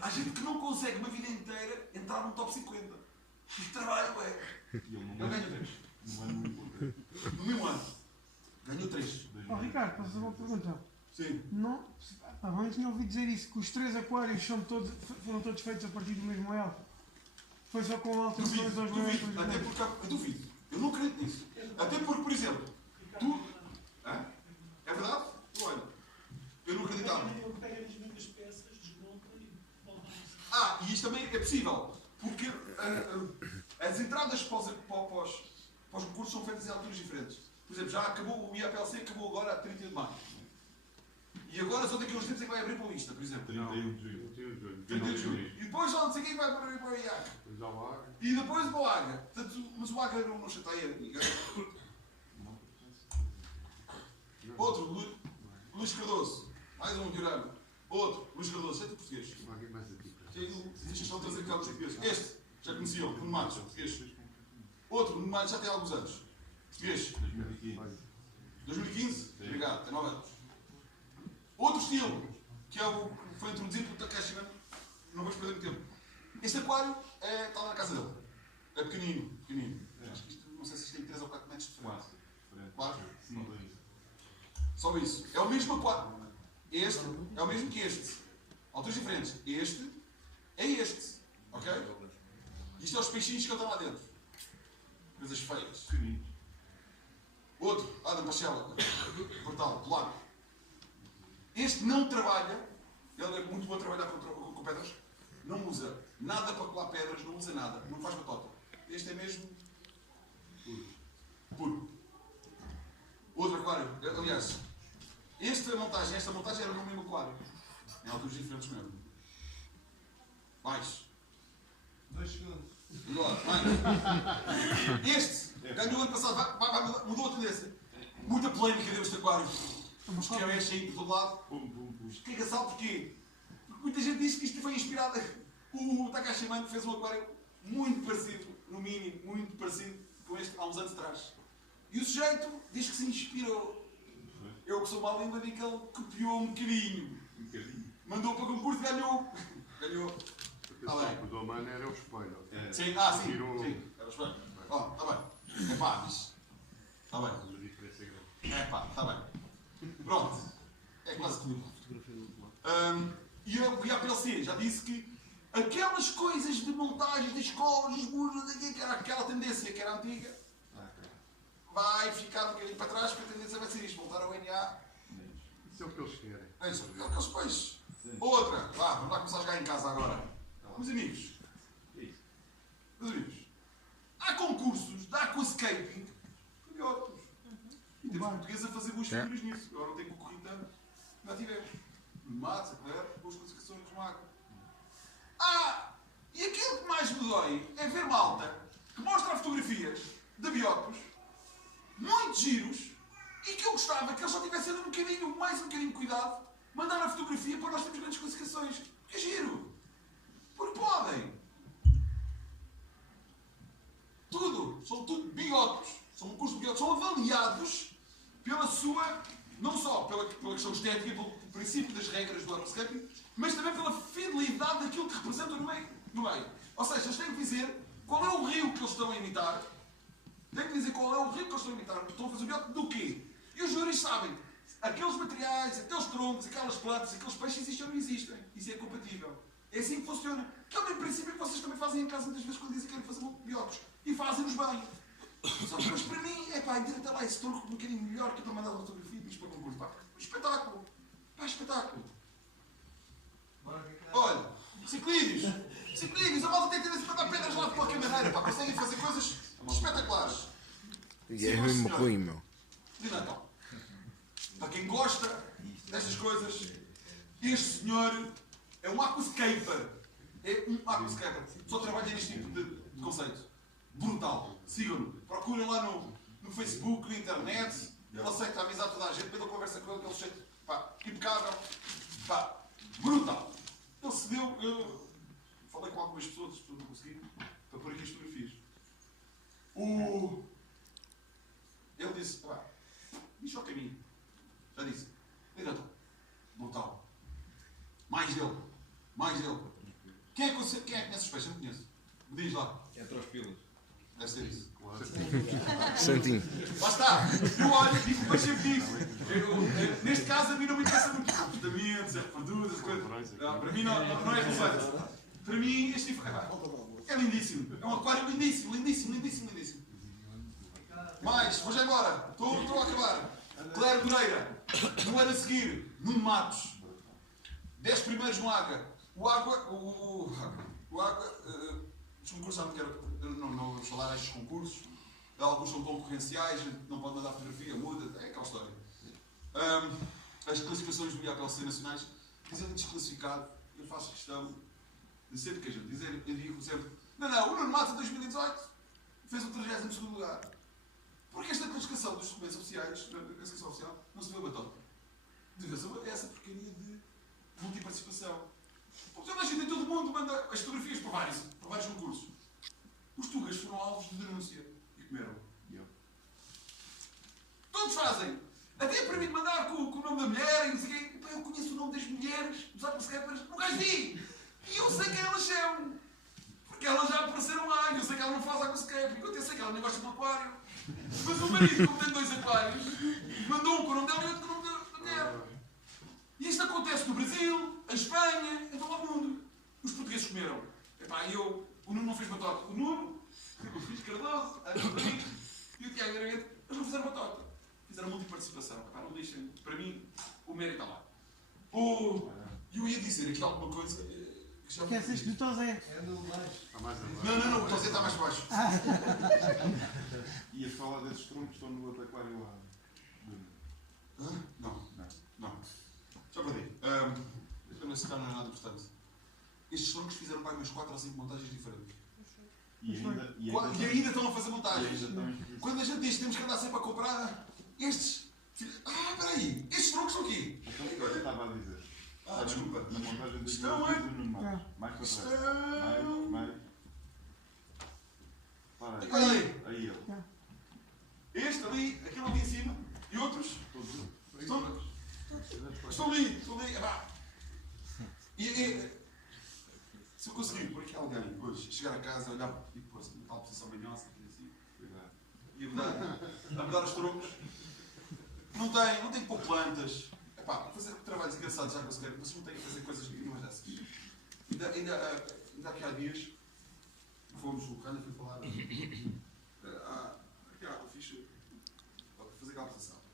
Há gente que não consegue uma vida inteira entrar no top 50. Que trabalho é. Ele ganhou 3. No mesmo ano. Ganhou 3. Ricardo, posso fazer uma pergunta? Sim. Não, tá bem, eu tinha ouvido dizer isso, que os 3 aquários foram todos feitos a partir do mesmo layout. Foi só com alterações aos Duvido. Até porque eu duvido. Eu não acredito nisso. Até porque, por exemplo, tu. É verdade? Olha, eu não acreditava. E isto também é possível. Porque as entradas para os concursos são feitas em alturas diferentes. Por exemplo, já acabou o IAPLC, acabou agora a 30 de maio. E agora só daqui a uns tempos é que vai abrir para a lista, por exemplo. 31 de julho. 31 de julho. E depois já não sei quem vai abrir para o IAC. Já o Agra. E depois para o Agra. Portanto, mas o Agra não chateia ninguém. Outro, Luís Cardoso. Mais um Diorama. Outro, Luís Cardoso. Sempre português. Alguém mais aqui. Estes estão a trazer cá os portugueses. Este, já conheciam, Nuno Matos, português. Outro, Nuno Matos, já tem alguns anos. Português. 2015? Obrigado, tem 9 anos. Outro estilo, que é o que foi introduzido pelo Takashi, não vamos perder muito tempo. Este aquário está lá na casa dele. É pequenino. Acho que isto, não sei se isto tem 3 ou 4 metros de diferença. 4? Só isso. É o mesmo aquário. Este é o mesmo que este. Alturas diferentes. Este é este. Ok? Isto é os peixinhos que estão lá dentro. Coisas feias. Outro, Adam Pachela. Portal, polaco. Este não trabalha. Ele é muito bom a trabalhar com pedras. Não usa nada para colar pedras, não usa nada. Não faz batota. Este é mesmo puro. Outro aquário. Aliás, esta montagem era no mesmo aquário. Em alturas diferentes mesmo. Mais. 2 segundos. Mais. Este ganhou ano passado, mudou a tendência. Muita polémica deu este aquário. Os que é cheio por todo lado. Esquegaçal porquê? Porque muita gente diz que isto foi inspirado. O Takashi Mano fez um aquário muito parecido, no mínimo, muito parecido com este há uns anos atrás. E o sujeito diz que se inspirou. Eu que sou má língua digo que ele copiou um bocadinho. Mandou para o concurso e ganhou. Atenção, o do Amano era o espelho. Sim, sim. Era o espelho. Está bem. É pá, diz. Está bem. Uma diferença grande. É pá, está bem. Pronto. É quase tudo. E o IAPLC já disse que aquelas coisas de montagem das escolas, dos muros, que era aquela tendência que era antiga, vai ficar um bocadinho para trás, porque a tendência vai ser isto, voltar ao NA. Isso é o que eles querem. É isso, é o que eles depois. Outra, vamos lá começar a jogar em casa agora. Meus amigos, há concursos de aquascaping de outros. E temos portugueses a fazer boas figuras nisso. Agora não tem concorrido tanto. Já tivemos. No mato, a claro, boas classificações com água. E aquilo que mais me dói é ver malta que mostra fotografias de biótopos muito giros e que eu gostava que eles só tivessem mais um bocadinho de cuidado, mandar a fotografia para nós termos grandes classificações. Que giro! Porque podem! São tudo biótopos. São um curso de biótopos. São avaliados pela sua Não só pela questão estética, pelo princípio das regras do aquascaping, mas também pela fidelidade daquilo que representam no meio. Ou seja, eles têm que dizer qual é o rio que eles estão a imitar. Têm que dizer qual é o rio que eles estão a imitar. Estão a fazer o biote do quê? E os júris sabem. Aqueles materiais, aqueles troncos, aquelas plantas, aqueles peixes existem ou não existem. Isso é compatível. É assim que funciona. Que é o mesmo princípio que vocês também fazem em casa muitas vezes quando dizem que querem fazer biotos. E fazem-nos bem. Só que, mas para mim, é pá, ainda lá esse tronco um bocadinho melhor que eu estou a mandar a fotografia e para concurso. Pá, espetáculo. Pá, espetáculo. Olha, ciclídeos. Ciclídeos. A malta tem tendência a mandar pedras lá de qualquer maneira. Pá, conseguem fazer coisas espetaculares. E é mesmo ruim, meu. De Natal. Para quem gosta destas coisas, este senhor é um aquascaper. É um aquascaper. Só trabalha neste tipo de conceito. Brutal. Sigam-no. Procurem lá no Facebook, na internet. Ele aceita a amizade de toda a gente. Depois eu conversa com ele, que ele aceita. Pá, impecável. Pá, brutal. Ele cedeu. Eu falei com algumas pessoas, as pessoas não conseguiram, para pôr aqui as fotografias. Ele disse, pá, diz ao caminho. Já disse. Diretor. Brutal. Mais dele. Mais dele. Quem é que conhece os peixes? Eu não conheço. Me diz lá. Entre os pilas. Deve ser isso. Santinho. Lá está. Eu olho e digo o peixe fixe. Neste caso, a mim não me interessa muito os comportamentos, as reprodutas, as coisas. Para mim não é relevante. Para mim, este tipo é lindíssimo. É um aquário lindíssimo, lindíssimo, lindíssimo, lindíssimo. Mais, vou já embora. Estou a acabar. Claire Moreira. No ano a seguir, Nuno Matos. 10 primeiros no Água. O Água. Os concursos, não vamos falar destes concursos. Alguns são concorrenciais, não pode mandar fotografia, muda. É aquela história. As classificações do IAPLC nacionais dizem desclassificado. Eu faço questão de sempre que a gente dizer, eu digo sempre: não, o Nuno Matos em 2018 fez o 32º lugar. Porque esta classificação dos documentos oficiais, na classificação oficial, não se vê batota. Devia-se essa porcaria de multiparticipação. Porque toda a gente, todo mundo manda as fotografias para vários concursos. Os tugas foram alvos de denúncia e comeram. Todos fazem. Até permite mandar com o nome da mulher e não sei o quê. Eu conheço o nome das mulheres, dos aquascapers, nunca as vi. E eu sei quem elas são. Porque elas já apareceram lá. E eu sei que ela não faz aquascaping. Eu sei que ela nem gosta do aquário. Mas o marido, como tem 2 aquários, mandou um com o nome dela e outro com o nome da mulher. E isto acontece no Brasil, em Espanha, em todo o mundo. Os portugueses comeram. Epá, o Nuno não fez batota. O Nuno, o Luís Cardoso, a Rodrigues e o Tiago Garavete, eles não fizeram batota. Fizeram multiparticipação. Epá, não deixem. Para mim, o mérito está lá. Eu ia dizer aqui alguma coisa. Esqueceste do Tosé. Está mais abaixo. Não, o Tosé está mais baixo. Ia falar desses troncos que estão no outro aquário lá. Não. Já perdi. Nesse caso não é nada importante. Estes troncos fizeram para umas 4 ou 5 montagens diferentes. E ainda estão a fazer montagens. E ainda estão Quando a gente diz que temos que andar sempre a comprar, estes. Espera aí, estes troncos estão aqui. Então, o que eu estava a dizer? Desculpa. Na montagem do Estão do aí. Nuno Matos. Mais para trás. Estão. Mais. Para aí. Olha ali. Aí ele. Este ali, aquele ali em cima e outros. Estão ali. Epá. E se eu conseguir por aqui alguém hoje chegar a casa, olhar e pôr-se em tal posição manhosa, assim, e a mudar os troncos, não tem que pôr plantas. Epá, fazer trabalhos engraçados já que eu quero, vocês não têm que fazer coisas nenhumas dessas. Ainda aqui há dias fomos, o Rana foi falar aqui eu fiz fazer aquela apresentação.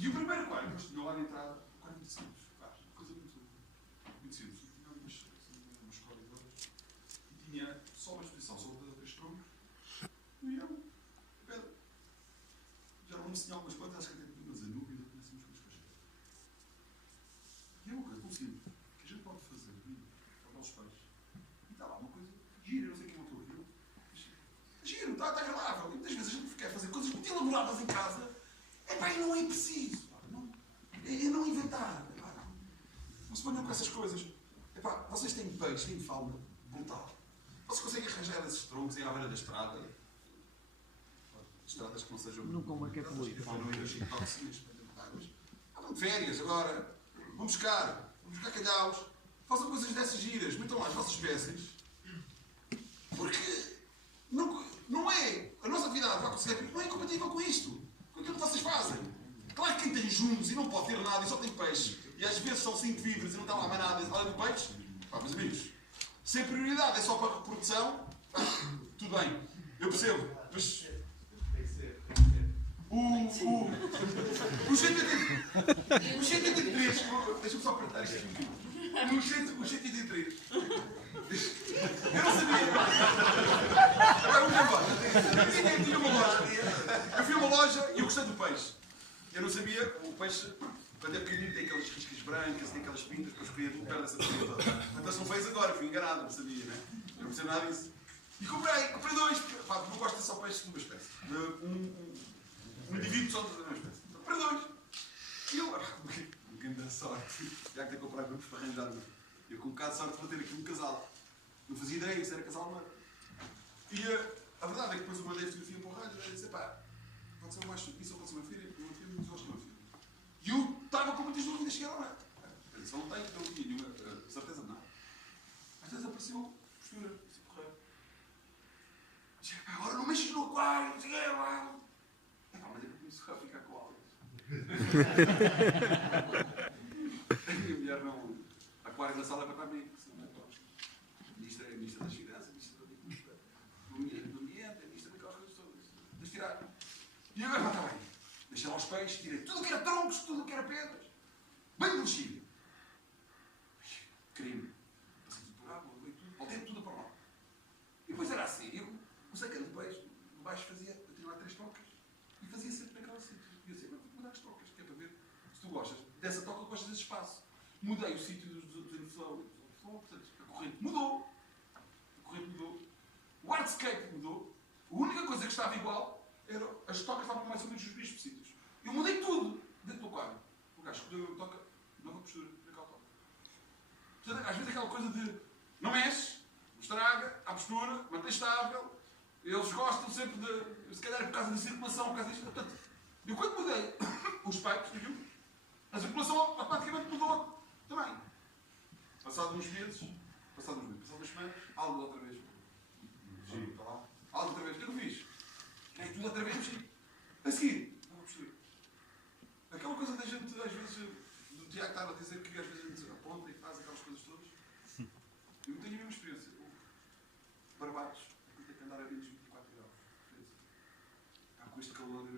E o primeiro aquário que eu escolhi lá na entrada, um aquário muito simples, coisa muito simples. Tinha umas corredoras e tinha só uma exposição sobre 3 troncos e eu, Pedro, já não me ensinei algumas plantas, acho que até tinha uma zanúbia, não conheço umas coisas. E é uma coisa tão simples que a gente pode fazer para os peixes. E está lá uma coisa gira, eu não sei quem é o teu viu. Giro, está agradável. E muitas vezes a gente quer fazer coisas muito elaboradas em casa. Epá, e não é preciso. É não inventar. Epá, não se ponham com essas coisas. Epá, vocês têm peixe, têm fauna brutal. Vocês conseguem arranjar esses troncos aí à beira da estrada. estradas que não sejam. Não como é que é poluído. Tóxicas, águas. Vão de férias agora. Vão buscar calhaus. Façam coisas dessas giras. Metam lá as vossas espécies. Porque não é. A nossa atividade não é compatível com isto. Com aquilo que vocês fazem. Claro que quem tem juntos e não pode ter nada e só tem peixe. E às vezes são 5 víveres e não está lá mais nada além do peixe. Pá, meus amigos. Se a prioridade é só para a reprodução, tudo bem. Eu percebo. Mas o 183, deixa-me só apertar isto aqui. O 183. Eu não sabia. Agora vamos embora. Eu tinha uma loja. Eu fui a uma loja e eu gostei do peixe. Eu não sabia, o peixe, quando é pequenino, tem aquelas riscas brancas, tem aquelas pintas, depois escolher tudo, perde essa pinta toda. Então são feios agora, fui enganado, não sabia, né? Eu não percebo nada disso. E comprei 2, pá, porque não gosto de só peixe de uma espécie. Um indivíduo só de uma espécie. Então, comprei 2. E eu, com grande sorte, já que tenho que comprar grupos para arranjar um. Eu com um bocado de sorte vou ter aqui um casal. Não fazia ideia, isso era casal ou não. E a verdade é que depois eu mandei a fotografia para o rádio e disse, pá, pode ser um macho isso ou pode ser uma filha, mas eu acho que é uma filha. E eu estava com muitas dúvidas se era ou não. Só não tenho, então não tinha nenhuma certeza de nada. Às vezes apareceu postura, assim, correio. Agora não mexes no aquário, não sei o que é, lá. Mas é que começou a ficar com algas. A minha mulher não. Aquário na sala é para mim. Ministra é ministra das Finanças, ministra do Ambiente, é ministra daquelas coisas todas. Deixa tirar. E agora está bem. Deixei lá os peixes, tirei tudo o que era troncos, tudo o que era pedras. Bem de lexívia. Crime. Passei tudo por água, veio tudo, voltei tudo para lá. E depois era assim, eu comecei cada peixe, de baixo fazia, eu tinha lá 3 tocas. E fazia sempre naquela sítio. E eu disse, mas vou mudar as tocas, que é para ver se tu gostas dessa toca, gostas desse espaço. Mudei o sítio do inflow, portanto, a corrente mudou. O hardscape mudou. A única coisa que estava igual era as tocas estavam mais ou menos nos mesmos sítios. Eu mudei tudo dentro do aquário. O gajo escolheu a toca, nova postura, naquela toca. Portanto, às vezes aquela coisa de não mexe, não estraga, a postura, mantém estável. Eles gostam sempre de, se calhar por causa da circulação, por causa disto. Portanto, eu quando mudei os pipes, viu? A circulação automaticamente mudou também. Passado uns meses, passado umas semanas, algo outra vez. Está lá. Algo outra vez. O que é que eu fiz? Tirei tudo outra vez, mexi. A seguir, não vou perceber. Aquela coisa da gente, às vezes, do Tiago estava a dizer que às vezes a gente aponta e faz aquelas coisas todas. Eu não tenho a mesma experiência. Barbados, aquilo tem que andar a menos 24 graus. Com este calor,